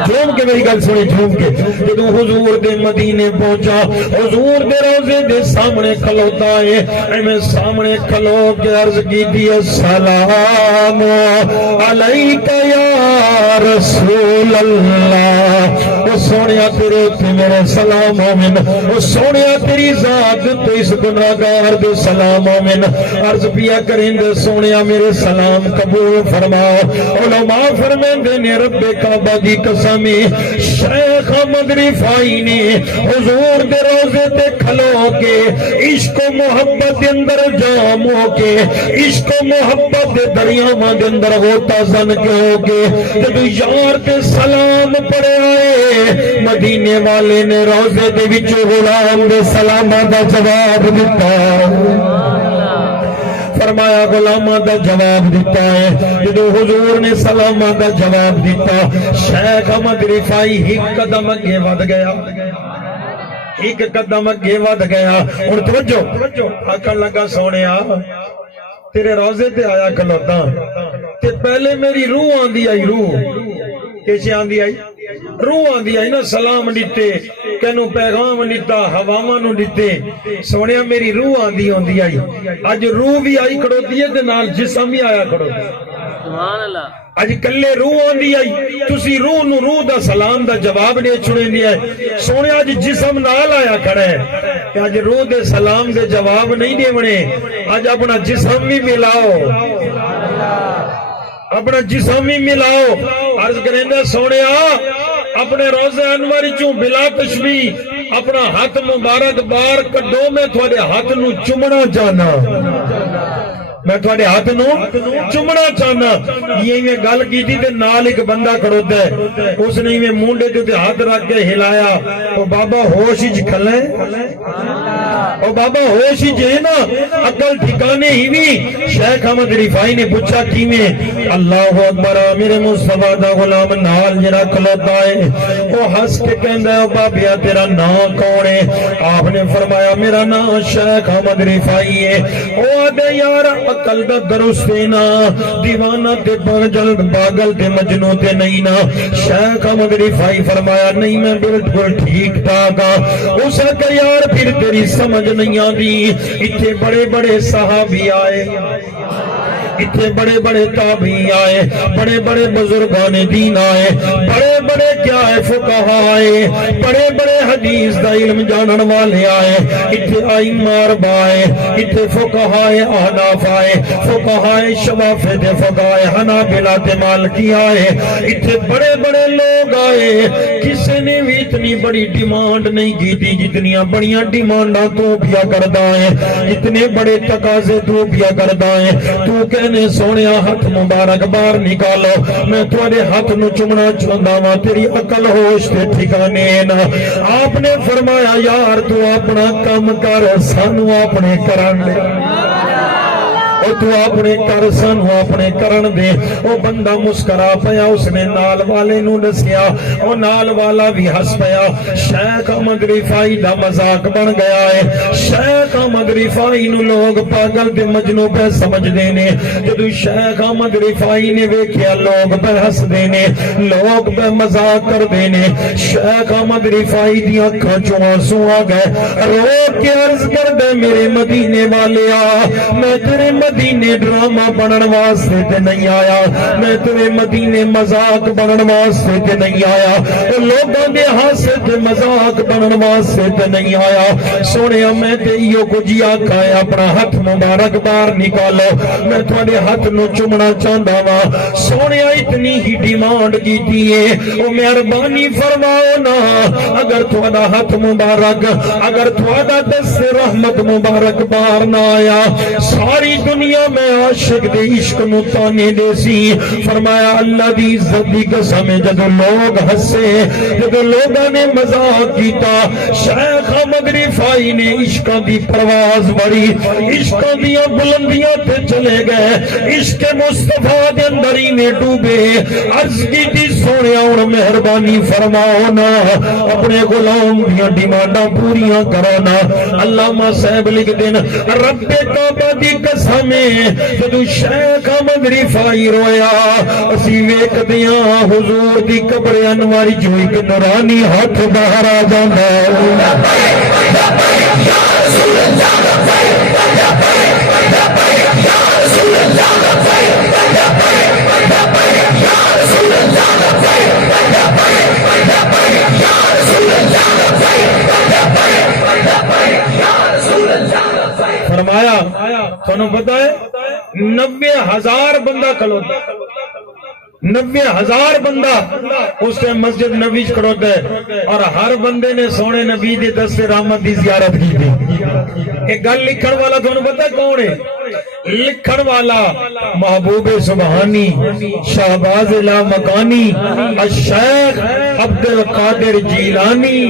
جھوم کے میری گل سنی جھوم کے جدوں حضور دے مدینے پہنچا حضور دے روضے دے سامنے کھلوتا ہے ایویں سامنے کھلو کے عرض کیتی السلام علیک یا رسول اللہ او سونیا تیرے تے میرے سلام آمین او سونیا تیری ذات تے اس گناہگار دے سلام آمین عرض پیا کریں دے سونیا میرے سلام قبول فرماؤ علماء فرمیندے نے رب کعبہ دی قسم شیخ احمد رفاعی نے حضور دے روضے تے کھلو کے عشق و محبت دے اندر جام ہو کے عشق و محبت دے دریاواں دے اندر غوطہ زن کے ہو کے جدوں یار تے سلام پڑے آئے مدینے والے نے روضے دے وچ غلام دے سلاماں دا جواب دیتا فرمایا غلاماں دا جواب دیتا ہے جدوں حضور نے سلاماں دا جواب دیتا شیخ احمد رفاعی ایک قدم اگے ود گیا ایک قدم اگے ود گیا ہن توجہ آکھن لگا سونیا تیرے روضے تے آیا کھلوتا تے پہلے میری روح آندی آئی روح کیسے آندی آئی روح آندی آئی نا سلام دیتے کینو پیغام دیتا ہواواں نو دیتے سونیا میری روح آندی آئی اج روح بھی آئی کھڑوتی ہے تے نال جسم بھی آیا کھڑوتی ہے سبحان اللہ اج کلے روح آندی آئی تسی روح نو روح دا سلام دا جواب نے چھڑے دیا ہے سونے اج جسم نال آیا کھڑا ہے کہ اج روح دے سلام دے جواب نہیں دے بنے اج اپنا جسم بھی ملاؤ اپنا جسم بھی ملاؤ عرض کریں دے سونے اپنے روضہ انور چوں بلا تشبیہ اپنا ہاتھ مبارک بار کڈو میں تھوڑے ہاتھ نو چمنا چاہنا میں تھوڑے ہاتھ نو چمنا چاہنا یہ میں گل کی تھی تے نال ایک بندہ کھڑوتا ہے اس نے میں مونڈے تے ہاتھ رکھ کے ہلایا او بابا ہوش وچ کھلے او بابا ہوش وچ ہے نا عقل ٹھکانے ہی بھی شیخ احمد رفاعی نے پوچھا کیویں اللہ اکبر میرے مصطفیٰ دا غلام نال جڑا کھلوتا ہے او ہنس کے کہندا ہے او بابیا تیرا نام کون ہے آپ نے فرمایا میرا نام شیخ احمد رفاعی ہے او آدھے یار عقل دا درست نا دیوانہ تے پاگل تے مجنوں تے نہیں نا شیخ احمد رفاعی فرمایا نہیں میں بالکل ٹھیک ٹھاک ہاں اس کہ یار پھر تیری سمجھ نہیں آتی اتنے بڑے بڑے صحابی آئے اتنے بڑے بڑے تابعی آئے بڑے بڑے بزرگان دین آئے بڑے بڑے کیا ہے فقہا آئے بڑے بڑے حدیث دا علم جانن والے آئے اتنے ائمہ اربعہ آئے اتنے فقہا احناف آئے فقائے فقہائے شوافع دے فقائے حنابلہ تے مالکی آئے، اتھے بڑے بڑے لوگ آئے، کسی نے بھی اتنی بڑی ڈیمانڈ نہیں کی تھی جتنیاں بڑیاں ڈیمانڈاں تو پیا کردہ ہے، اتنے بڑے تقاضے تو پیا کردہ ہے۔ تو کہنے سونیا ہاتھ مبارک بار نکالو، میں تھوڑے ہاتھ نو چمنا چاہتا ہوں، تیری عقل ہوش تے ٹھکانے نا۔ آپ نے فرمایا یار تو اپنا کام کر، سانو اپنے کرن دے، اور تو اپنے کر سانو اپنے کرن دے۔ وہ بندہ مسکرا پیا، اس نے نال والے نو دسیا، وہ نال والا بھی ہس پیا۔ شیخ احمد رفاعی دا مذاق بن گیا ہے، شیخ احمد رفاعی نو لوگ پاگل تے مجنوں پہ سمجھ دینے، جدو شیخ احمد رفاعی نے ویکھیا لوگ پہ ہس دینے، لوگ پہ مذاق کر دینے۔ شیخ احمد رفاعی دی اکھاں چوں آنسو آ گئے، رو کے عرض کر دے میرے مدینے والیا، میں تیرے مدینے ڈرامہ بنن واسطے تے نہیں آیا، میں تیرے مدینے مذاق بنن واسطے تے نہیں آیا، لوگوں دے ہاسے تے مذاق بنن واسطے تے نہیں آیا۔ سونیا میں تے ایو کچھ آکھا ہے، اپنا ہاتھ مبارک باہر نکالو، میں تھوڑے ہاتھ نو چمنا چاہتا وا۔ سونیا اتنی ہی ڈیمانڈ کیتی ہے، او مہربانی فرماؤ نا، اگر تھوڑا ہاتھ مبارک، اگر تھوڑا دست رحمت مبارک باہر نہ آیا، ساری دنیا میں عاشق دے عشق نو تانے دے سی۔ فرمایا اللہ دی عزت دی قسم جدو لوگ ہسے، جدو لوگوں نے مذاق کیتا، شیخ احمد رفاعی نے عشقاں دی پرواز بڑی، عشقاں دی بلندیاں تے چلے گئے، عشق مصطفیٰ دے اندر ہی نے ڈوبے۔ عرض کی تھی سونیا اور مہربانی فرماؤ نا، اپنے غلام دیاں ڈیمانڈاں پوریاں کرو نا۔ علامہ صاحب لکھ دین رب کعبہ دی قسم جدو شیخ احمد رفاعی رویا، اسی ویکھ دیاں حضور دی قبر انواری جو ایک نورانی ہاتھ باہر آ جاندا فرمایا تھانوں پتہ ہے 90,000 بندہ کھلوتا، 90,000 بندہ اس سے مسجد نبی کھڑوتا ہے، اور ہر بندے نے سونے نبی دے دست رحمت دی زیارت کی تھی۔ ایک گل لکھن والا تھانوں پتہ ہے کون ہے؟ لکھن والا محبوب سبحانی شہباز لا مکانی الشیخ عبد القادر جیلانی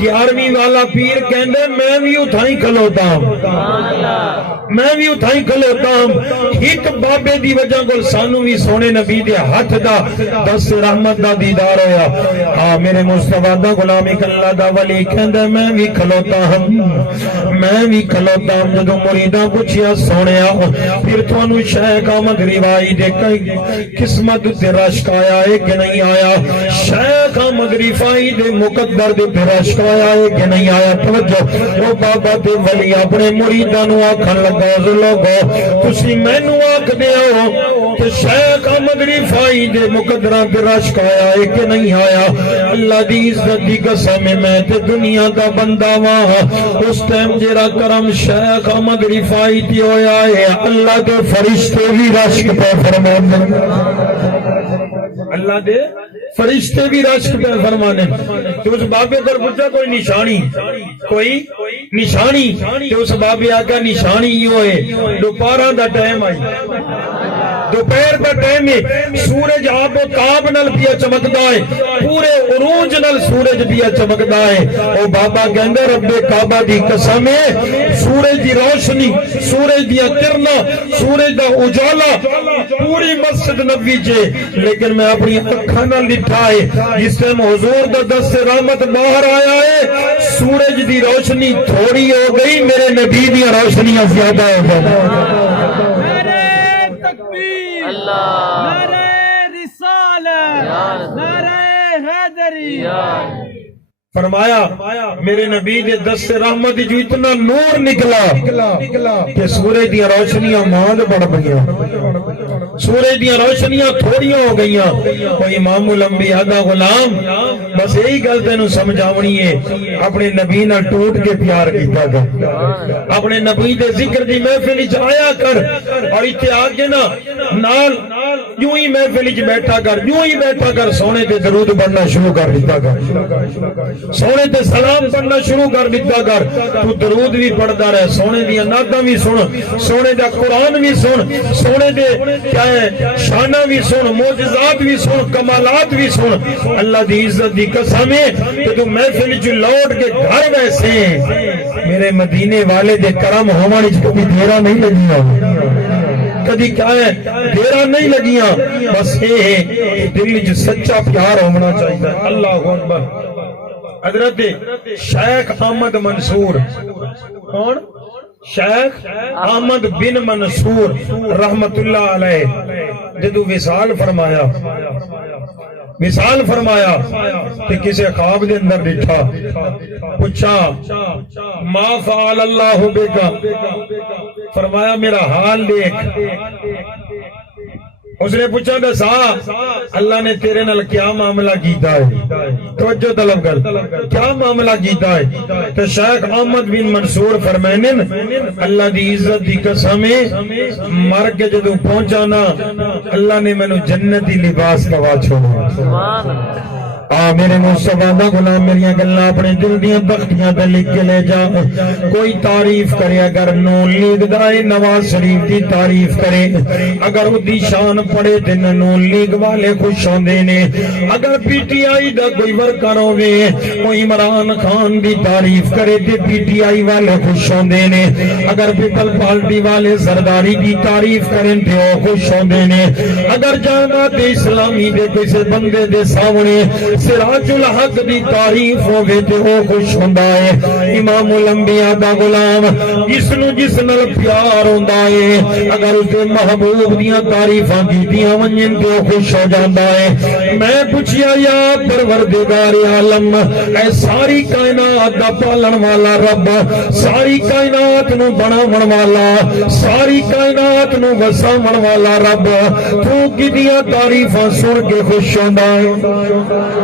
11ویں والا پیر کہندے میں بھی اتھائی کھلوتا ہوں، میں بھی اتھائی کھلوتا ہوں۔ ایک بابے دی وجہ کو سانو بھی سونے نبی دے ہاتھ دا دس رحمت دا دیدار ہویا۔ ہاں میرے مصطفیٰ دا غلام اللہ دا ولی کہندے میں بھی کھلوتا ہوں، میں بھی کھلوتا ہوں۔ جدو مریداں پوچھیا سونیا پھر تھانوں شیخ احمد رفاعی دے قسمت تے رشک آیا ہے کہ نہیں آیا؟ شیخ احمد رفاعی دے مقدر دے رشک آیا ہے کہ نہیں آیا؟ توجہ، وہ بابا تے ولی اپنے مریداں نو آکھن لگا لوگو تسی مینوں آکھ دیو کہ شیخ احمد رفاعی دے مقدراں تے رشک آیا ہے کہ نہیں آیا؟ اللہ دی عزت دی قسم میں تے دنیا دا بندہ واں، اس ٹائم جیڑا کرم شیخ احمد رفاعی تے ہویا ہے اللہ دے فرشتے بھی رشک پہ فرمانے، اللہ دے فرشتے بھی رشک پہ فرمانے۔ تو اس بابے پر پوچھا کوئی نشانی، کوئی نشانی، تو اس بابے آگا نشانی یہ ہوئے دوپہر دا ٹائم آئی، دوپہر دا ٹائم ہے، سورج آپ و تاب نل پیا چمکدا ہے، پورے عروج نل سورج پیا چمکدا ہے۔ او بابا کہندے رب کعبہ دی قسم ہے سورج دی روشنی، سورج دی کرنا، سورج دا اجالا پوری مسجد نبی جے، لیکن میں اپنی اکھاں نال ڈٹھا ہے جس ٹائم حضور دا دست رحمت باہر آیا ہے سورج دی روشنی تھوڑی ہو گئی، میرے نبی دی روشنیاں زیادہ ہو گئی۔ نعرہ رسالت، نعرہ حیدری۔ فرمایا میرے نبی دے دست رحمت جو اتنا نور نکلا کہ سورج دی روشنیاں ماند بڑھ گئیں۔ سورج دیا روشنیاں تھوڑیاں ہو گئیاں کوئی امام الانبیاء دا غلام بس یہی گل تینوں سمجھاونی ہے اپنے نبی نال ٹوٹ کے پیار کیتا کر اپنے نبی دے ذکر دی محفل وچ آیا کر اور ایتھے آ کے نا نال یوں ہی محفل وچ بیٹھا کر یوں ہی بیٹھا کر سونے تے درود پڑھنا شروع کر دیتا کر سونے تے سلام پڑھنا شروع کر دیتا کر تو درود بھی پڑھدا رہ سونے دی نعتاں بھی سن سونے دا قرآن بھی سن سونے دے کیا ہے شانہ بھی سن معجزات بھی سن کمالات بھی سن اللہ دی عزت دی قسم ہے کہ تو محفل وچ لوٹ کے گھر ویسے میرے مدینے والے دے کرم ہونے وچ کبھی دیرا نہیں لگیاں کدی کیا ہے دیرا نہیں لگیاں بس یہ دل وچ سچا پیار ہونا چاہیے اللہ اکبر حضرت شیخ احمد منصور کون شیخ احمد بن منصور رحمت اللہ علیہ جدو وصال فرمایا کہ کسی خواب دے اندر ڈٹھا پوچھا ما فعل اللہ بکا فرمایا میرا حال دیکھ اس نے پوچھا دسا اللہ نے تیرے نال کیا معاملہ کیتا ہے توجہ طلب کر کیا معاملہ کیتا ہے تو شیخ احمد بن منصور فرمائیں اللہ دی عزت دی قسم مر کے جدو پہنچا نا اللہ نے مینوں جنتی لباس گوا چھوڑا سبحان اللہ میرے مصطفیٰ دا غلام میری گلاں اپنے دل دیاں تختیاں تے لکھ کے لے جا کوئی تعریف کرے اگر نون لیگ دا نواز شریف دی تعریف کرے اگر او دی شان پڑے تے نون لیگ والے خوش ہوندے نے اگر پی ٹی آئی دا کوئی ورکر ہوے کوئی عمران خان دی تعریف کرے تے پی ٹی آئی والے خوش ہوندے نے اگر پیپل پارٹی والے زرداری دی تعریف کریں تے او خوش ہوندے نے اگر جماعت اسلامی دے کسے بندے دے سامنے سراج الحق دی تعریف ہوگے تے وہ خوش ہوندا ہے امام الانبیاء دا غلام جس نو جس نال پیار ہوندا ہے اگر اس دے محبوب دیاں تعریفاں کیتیاں ونجن تے وہ خوش ہو جاندا ہے میں پوچھیا یا پروردگار عالم اے ساری کائنات دا پالن والا رب ساری کائنات نو بناون والا ساری کائنات نو وساون والا رب تو کدیاں تعریفاں سن کے خوش ہوندا ہے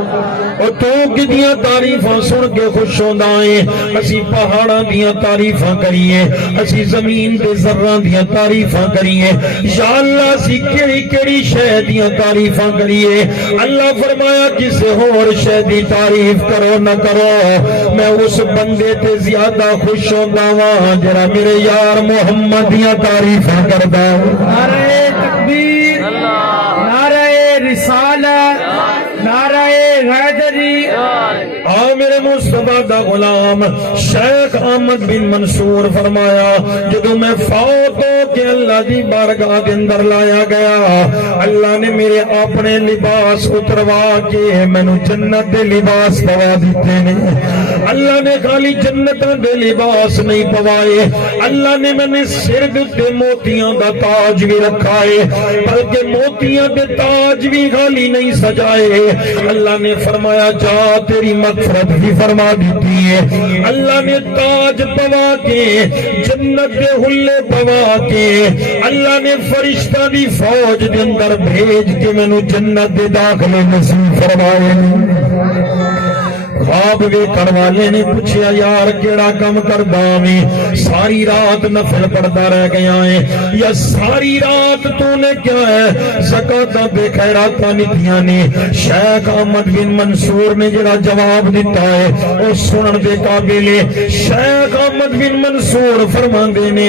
اور تو کدیاں تعریفاں سن کے خوش ہوندا ہے اسی پہاڑاں دیاں تعریفاں کریے اسی زمین دے ذراں دیاں تعریفاں کریے یا اللہ اسی کیڑی کیڑی شے دیاں تعریفاں کریے اللہ فرمایا کسے اور شے دی تعریف کرو نہ کرو میں اس بندے تے زیادہ خوش ہوندا واں جڑا میرے یار محمد دیاں تعریفاں کردا نعرہ تکبیر نعرہ رسالت نعرہ حیدری میرے مصطفیٰ دا غلام شیخ احمد بن منصور فرمایا جدو میں فوت ہو کے اللہ دی بارگاہ کے اندر لایا گیا اللہ نے میرے اپنے لباس اتروا کے مینوں جنت دے لباس پوا دیتے نے اللہ نے خالی جنت دے لباس نہیں پوائے اللہ نے میں نے سر دے موتیاں دا تاج بھی رکھا ہے بلکہ موتیاں دے تاج بھی خالی نہیں سجائے اللہ نے فرمایا جا تیری مغفرت بھی فرما دیتی ہے اللہ نے تاج پوا کے جنت دے حلے پوا کے اللہ نے فرشتہ دی فوج دے اندر بھیج کے مینوں جنت دے داخلے نصیب فرمائے خواب ویکھن والے نے پوچھیا یار کیڑا کم کردا میں ساری رات نفل پڑھدا رہ گیا ہے یا ساری رات تو نے کیا ہے زکاتاں تے خیراتاں نتیاں نے شیخ احمد بن منصور نے جڑا جواب دیتا ہے او سنن دے قابل ہے شیخ احمد بن منصور فرماندے نے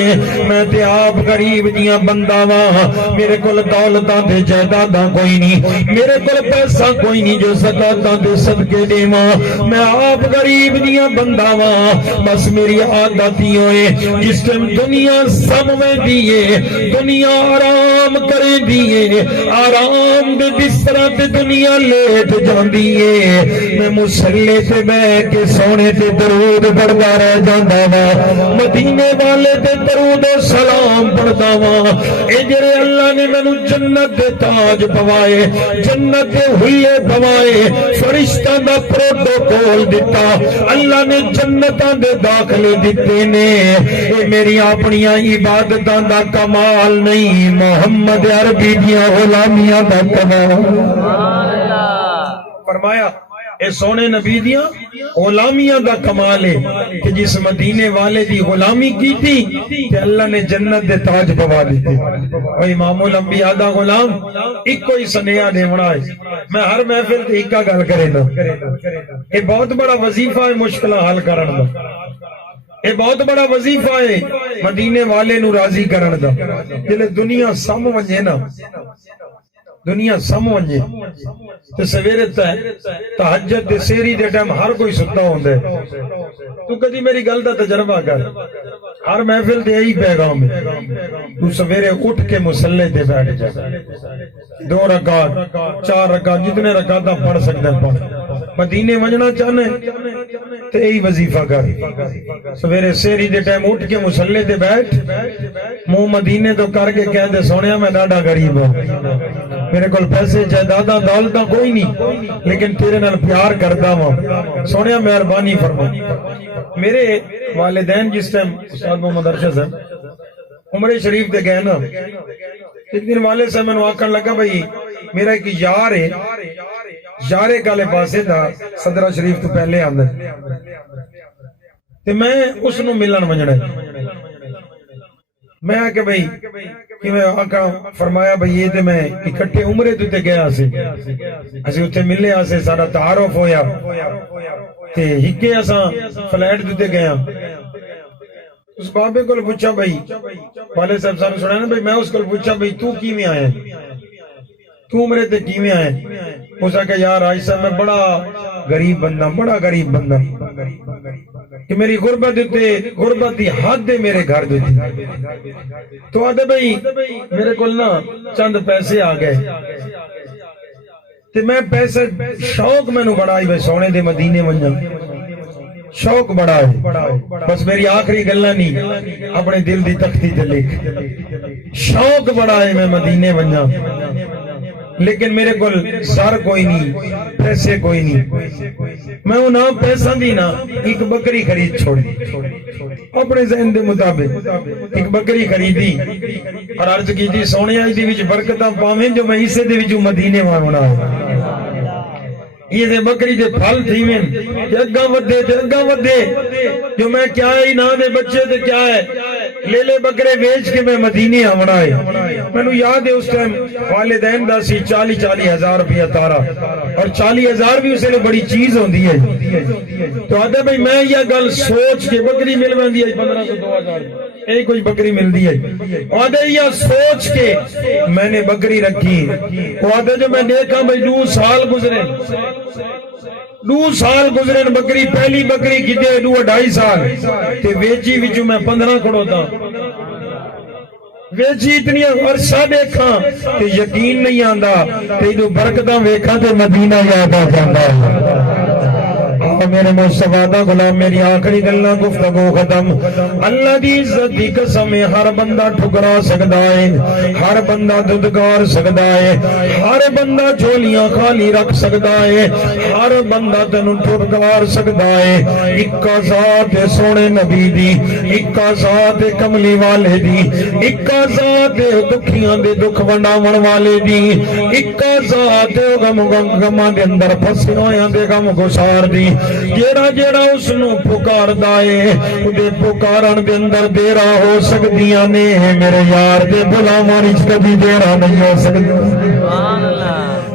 میں تے آپ غریب دیاں بندہ واں میرے کول دولتاں تے جائیداداں کوئی نہیں میرے کول پیسہ کوئی نہیں جو زکاتاں تے صدقے دیواں میں آپ غریب دیاں بندہ واں بس میری عادت ہی ہوئے جس ٹائم دنیا سب میں دیئے دنیا آرام کرے دیئے آرام دے بستر تے دنیا لیٹ جان دیئے میں مسلے تے بے کے سونے تے درود پڑھدا رہ جاندا وا مدینے والے تے درود و سلام پڑھدا وا اے جڑے اللہ نے مینوں جنت دے تاج پوائے جنت دے حلے پوائے فرشتاں دا پروٹوکول کھول دیتا اللہ نے جنتاں دے داخلے دیتے نے اے میری اپنیاں عبادتاں دا کمال نہیں محمد عربی دیاں غلامیاں دا کمال فرمایا اے سونے نبی دیاں غلامیاں دا کمال ہے کہ جس مدینے والے دی غلامی کی تھی کہ اللہ نے جنت دے تاج پوا دیتے او امام الانبیاء دا غلام ایک کوئی سنیہ دیونا ہے میں ہر محفل تے ایک گل کرے نا اے بہت بڑا وظیفہ ہے مشکلہ حل کرن دا اے بہت بڑا وظیفہ ہے مدینے والے نو راضی کرن دا جلے دنیا سم ونجے نا دنیا سم ونجے تے سویرے تہجد تے سیری دے ٹائم ہر کوئی ستا ہوندا ہے تو کدی میری گل دا تجربہ کر ہر محفل تے یہی پیغام ہے تو سویرے اٹھ کے مصلی تے بیٹھ جا 2 رکعت 4 رکعت جتنے رکعتاں پڑھ سکدا ہے پڑھ مدینے ونجنا چاہنے تے یہی وظیفہ کر سویرے سیری دے ٹائم اٹھ کے مصلی تے بیٹھ منہ مدینے تو کر کے کہہ دے سونیا میں ڈاڈا غریب ہوں میرے کول پیسے جائیداداں دولتاں کوئی نہیں لیکن تیرے نال پیار کردا ہاں سونیا مہربانی فرما میرے والدین جس ٹائم استاد محمد ارشد صاحب عمرے شریف تے گئے نا ایک دن والد صاحب میں آکھن لگا بھائی میرا ایک یار ہے یارے کالے پاسے تھا صدرہ شریف تو پہلے آندے تے میں اس نو ملن ونجنا میں آکے بھائی کہ میں آقا فرمایا بھائی یہ تے میں اکٹھے عمرے تو تے گیا سے اسی اتھے ملے آسے سارا تعارف ہویا تے ہکے اساں فلیٹ تو تے گیا اس بابے کو پوچھا بھائی والد صاحب سارے سنایا نا بھائی میں اس کو پوچھا بھائی تو کی میں آیا تو عمرے تے کی میں آیا اس آکے یار آج صاحب میں بڑا غریب بندہ کہ میری غربت دی حد دے میرے گھر دیتی تو آدھے بھائی میرے کول نا چند پیسے آ گئے تے میں پیسے شوق میں نو بڑا ہی بھائی سونے دے مدینے ونجن شوق بڑا ہے بس میری آخری گلہ نہیں اپنے دل دی تختی تے لکھ شوق بڑا ہے میں مدینے ونجن لیکن میرے کول سر کوئی نہیں پیسے کوئی نہیں میں انہاں پیسہ دینا ایک بکری خرید چھوڑی اپنے ذہن دے مطابق ایک بکری خریدی اور عرض کی تھی سونے آئی دی وچ برکتاں پاویں جو میں اسے دے وچ مدینے وانا ہے یہ دے بکری دے پھل تھی میں کہ اگاں ودے جو میں کیا ہی نہ دے بچے دے کیا ہے لے لے بکرے بیچ کے میں مدینے آمنا ہے میں نو یاد ہے اس ٹائم والدین دا سی 40 ہزار روپیہ تارا اور 40 ہزار بھی اسے لے بڑی چیز ہوندی ہے تو آدھے بھئی میں یہ گل سوچ کے بکری مل بندی ہے 1500-2000 ایک کچھ بکری مل دی ہے آدھے یہ سوچ کے میں نے بکری رکھی آدھے جو میں دیکھا بھئی 2 سال گزرے 2 سال گزرے بکری پہلی بکری کی دے 2-2.5 سال تے ویچی وچوں میں 15 کھڑو تھا ویچی اتنی عرصہ دیکھا تے یقین نہیں آندا تے جو برکتاں ویکھا تے مدینہ یاد آ جاندا میرے مصطفیٰ دا غلام میری آخری گلاں گفتگو ختم اللہ دی عزت دی قسم ہر بندہ ٹھکرا سکدا ہے ہر بندہ ددگار سکدا ہے ہر بندہ جھولیاں خالی رکھ سکدا ہے ہر بندہ تینوں ٹھکرا سکدا ہے ایک ذات سونے نبی دی ایک ذات کملی والے دی ایک ذات دکھیاں دے دکھ ونڈاون والے دی ایک ذات غماں دے اندر پھسے ہویاں دے غم گسار دی جیڑا اس نو پکار دائے دے پکارن دے اندر دیرا ہو سکدیاں نے میرے یار دے بلاواں وچ کبھی دیرا نہیں ہو سکدی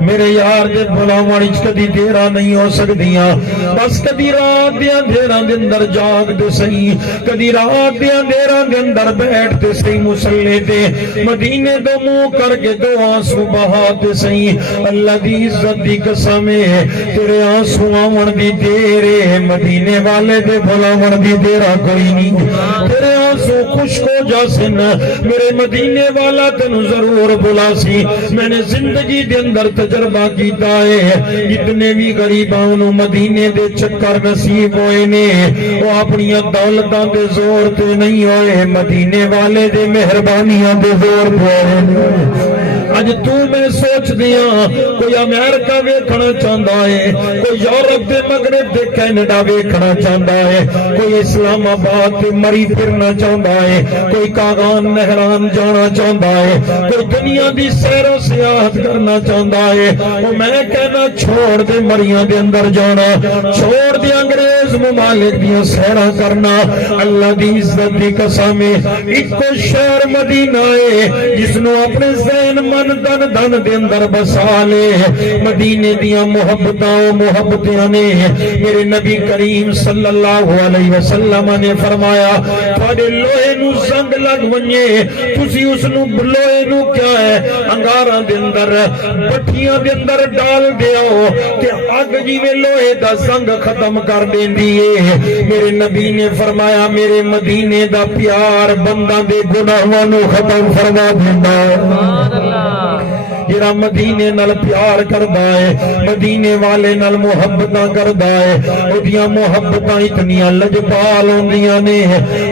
میرے یار دے بلاواں وچ کبھی دیرا نہیں ہو سکدیاں بس کبھی رات دے اندھیراں دے اندر جاگ دے صحیح کبھی رات دے اندھیراں دے اندر بیٹھ تے صحیح مصلی تے مدینے دے منہ کر کے 2 آنسو بہا تے صحیح اللہ دی عزت دی قسم ہے تیرے آنسو آون دی تیرے مدینے والے دے بلاون دی تیرا کوئی نہیں تیرے آنسو خشک ہو جاسن میرے مدینے والا تینوں ضرور بلا سی میں نے زندگی دے اندر تجربہ کیتا ہے جتنے بھی غریباں نوں مدینے دے چکر نصیب ہوئے نے وہ اپنی دولتاں دے زور تے نہیں ہوئے مدینے والے دے مہربانیاں دے زور تے ہوئے اج تو میں سوچ دیا کوئی امریکہ ویکھنا چاہتا ہے، کوئی یورپ دے مغرب دے کینیڈا ویکھنا چاہتا ہے، کوئی اسلام آباد تے مری پھرنا چاہتا ہے، کوئی کاغان مہران جانا چاہتا ہے، کوئی دنیا دی سیر و سیاحت کرنا چاہتا ہے۔ وہ میں کہنا چھوڑ دے مریاں دے اندر جانا، چھوڑ دے انگریز ممالک دیاں سیرہ کرنا۔ اللہ دی عزت دی قسم ایک کو شہر مدینہ ہے جس نو اپنے ذہن من دن دن دے اندر بسا لے۔ مدینے دیاں محبتاں و محبتیاں نے میرے نبی کریم صلی اللہ علیہ وسلم نے فرمایا تھوڑے لوہے نو زنگ لگ ونجے تسی اس نو لوہے نو کیا ہے انگاراں دے اندر بٹھیاں دے اندر ڈال دیو کہ اگ جی میں لوہے دا زنگ ختم کر دیندی ہے۔ میرے نبی نے فرمایا میرے مدینے دا پیار بندہ دے گناہاں نو ختم فرما دیندا ہے۔ جڑا مدینے نال پیار کردا ہے، مدینے والے نال محبتاں کردا ہے، اودیاں محبتاں اتنیاں لجپال ہوندیاں نے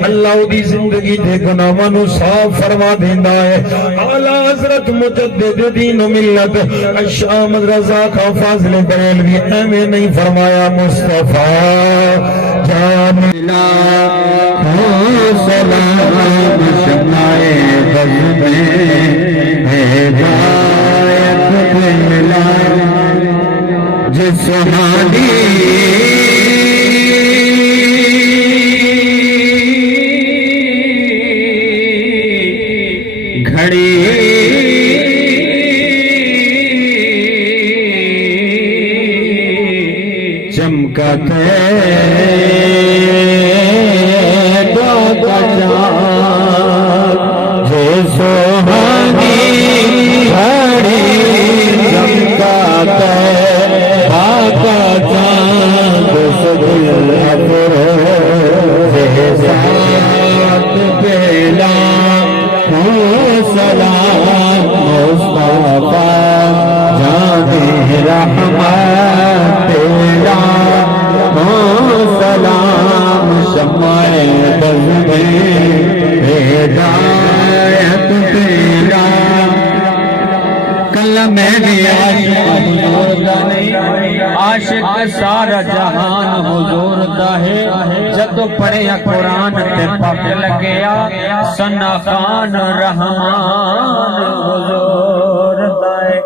اللہ دی زندگی دے گناہاں نو صاف فرما دیندا ہے۔ اعلی حضرت مجدد دین و ملت الشام رضا خان فاضل بریلوی ایویں نہیں فرمایا مصطفیٰ جان لا سلام شمائے بز میں ہدایت ملا جس حالی گھڑی چمکتے عاشق سارا جہان حضور دا ہے جدو پڑھیا قرآن تے پک لگیا ثنا خان رحمان حضور دا ہے۔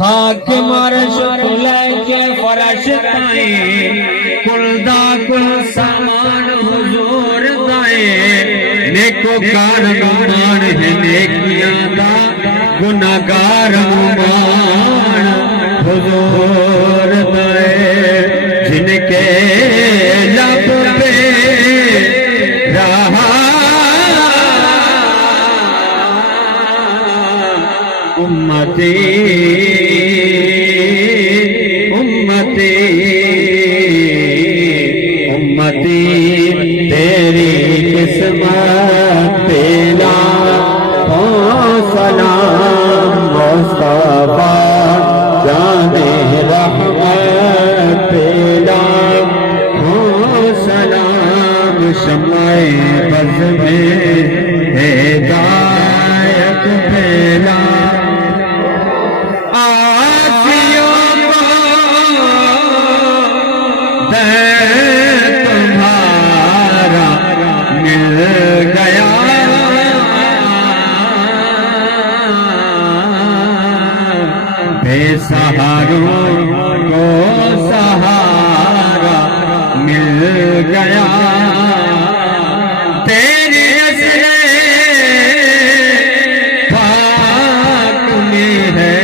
حاکم عرش تو لے کے فرش تائیں کل دا کل سامان حضور دا ہے۔ نیکو کار مان ہے نیکیاں دا گناہگار مان حضور دے جن کے لب پہ رہا امتی امتی امتی تیری قسمت تیرا سلام مصطفیٰ جانے رحمت پیلا ہو سلام شمع بز میں ہدایت پیلا آسیوں کو دے تمہارا مل گیا بے سہاروں کو سہارا مل گیا تیری اثر پاک میں ہے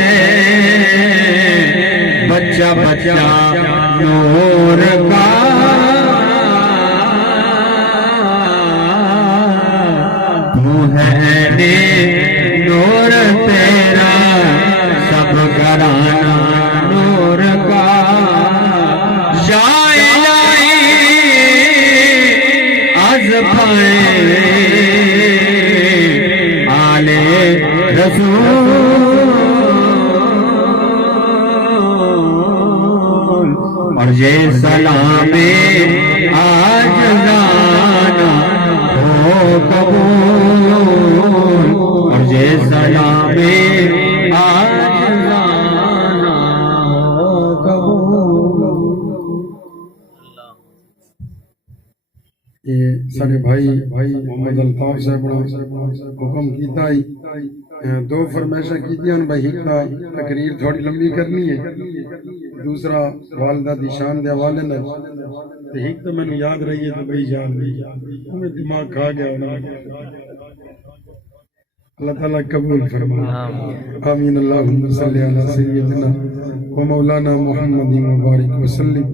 بچہ بچہ نور کا تو ہے نور تیرا سب گرانا نور کا از پائے آلے رسول اور یہ سلام آج جانا ہو قبول اور یہ سلام آج سارے بھائی محمد الطاف صاحب نے حکم کیتا ہی دو فرمائشاں کیتیاں بھائی ایک تا تقریر تھوڑی لمبی کرنی ہے دوسرا والدہ دی شان دے حوالے نال تے ایک تو مینوں یاد رہی ہے تو بھائی یاد رہی ہے دماغ کھا گیا ہونا اللہ تعالیٰ قبول فرمائے آمین اللہم صلی علی سیدنا و مولانا محمد مبارک وسلم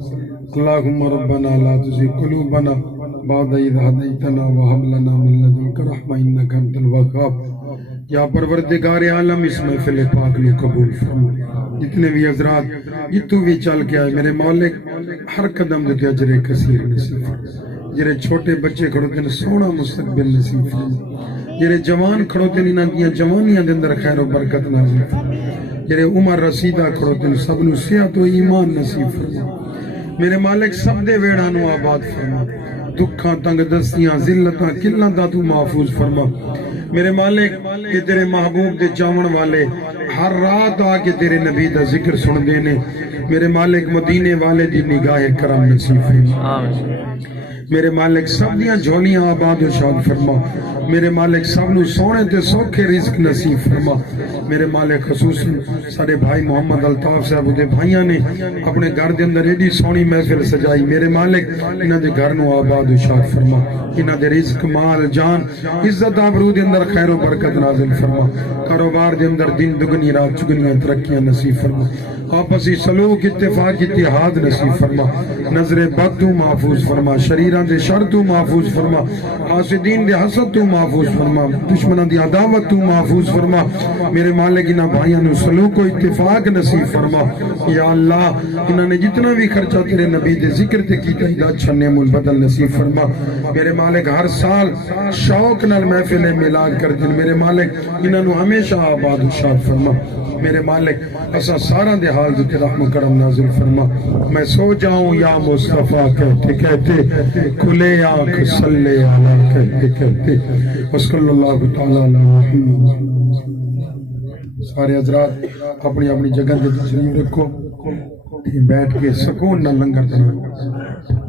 اللہم ربنا لا تزغ قلوبنا بعد اذ ہدیتنا وہب لنا من لدنک رحمہ انک انت الوہاب یا پروردگار عالم اس محفل پاک کو قبول فرما جتنے بھی حضرات جتو بھی چل کے آئے میرے مالک ہر قدم دیتے اجر کثیر نصیب فرما جرے چھوٹے بچے کھڑوتے ہیں سونا مستقبل نصیب فرما جرے جوان کھڑوتے ہیں انہاں دیاں جوانیاں دے اندر خیر و برکت نازل فرما جرے عمر رسیدہ کھڑوتے ہیں سب نو صحت و ایمان نصیب فرما میرے مالک سب دے ویڑاں نو آباد فرما دکھاں تنگ دستیاں ذلتاں کلاں دا تو محفوظ فرما میرے مالک کہ تیرے محبوب دے چاون والے ہر رات آ کے تیرے نبی دا ذکر سن دینے میرے مالک مدینے والے دی نگاہ کرم نصیب فرما میرے مالک سب دیاں جھولیاں آباد و شاد فرما میرے مالک سب نو سونے تے سوکھے رزق نصیب فرما میرے مالک خصوصاً سارے بھائی محمد الطاف صاحب دے بھائیاں نے اپنے گھر دے اندر ایڈی سونی محفل سجائی میرے مالک انہاں دے گھر نو آباد و شاد فرما انہاں دے رزق مال جان عزت آبرو دے اندر خیر و برکت نازل فرما کاروبار دے اندر دن دگنی رات چگنیاں ترقیاں نصیب فرما آپسی سلوک اتفاق اتحاد نصیب فرما نظر بد تو محفوظ فرما شریران دے شر تو محفوظ فرما حاسدین دے حسد تو محفوظ فرما دشمنان دی عداوت تو محفوظ فرما میرے مالک انہاں بھائیاں نو سلوک و اتفاق نصیب فرما یا اللہ انہاں نے جتنا بھی خرچہ تیرے نبی دے ذکر تے کیتا ہی اچھا نعم البدل نصیب فرما میرے مالک ہر سال شوق نال محفل میلاد کر دن میرے مالک انہاں نو ہمیشہ آباد و شاد فرما میرے مالک اسا سارا دے حال دے رحم و کرم نازل فرما میں سو جاؤں یا مصطفیٰ کہتے کہتے کھلے آنکھ صلی علیہ کہتے کہتے وصلی اللہ تعالیٰ علیہ محمد سارے حضرات اپنی اپنی جگہ دے تشریف رکھو بیٹھ کے سکون نہ لنگر دنا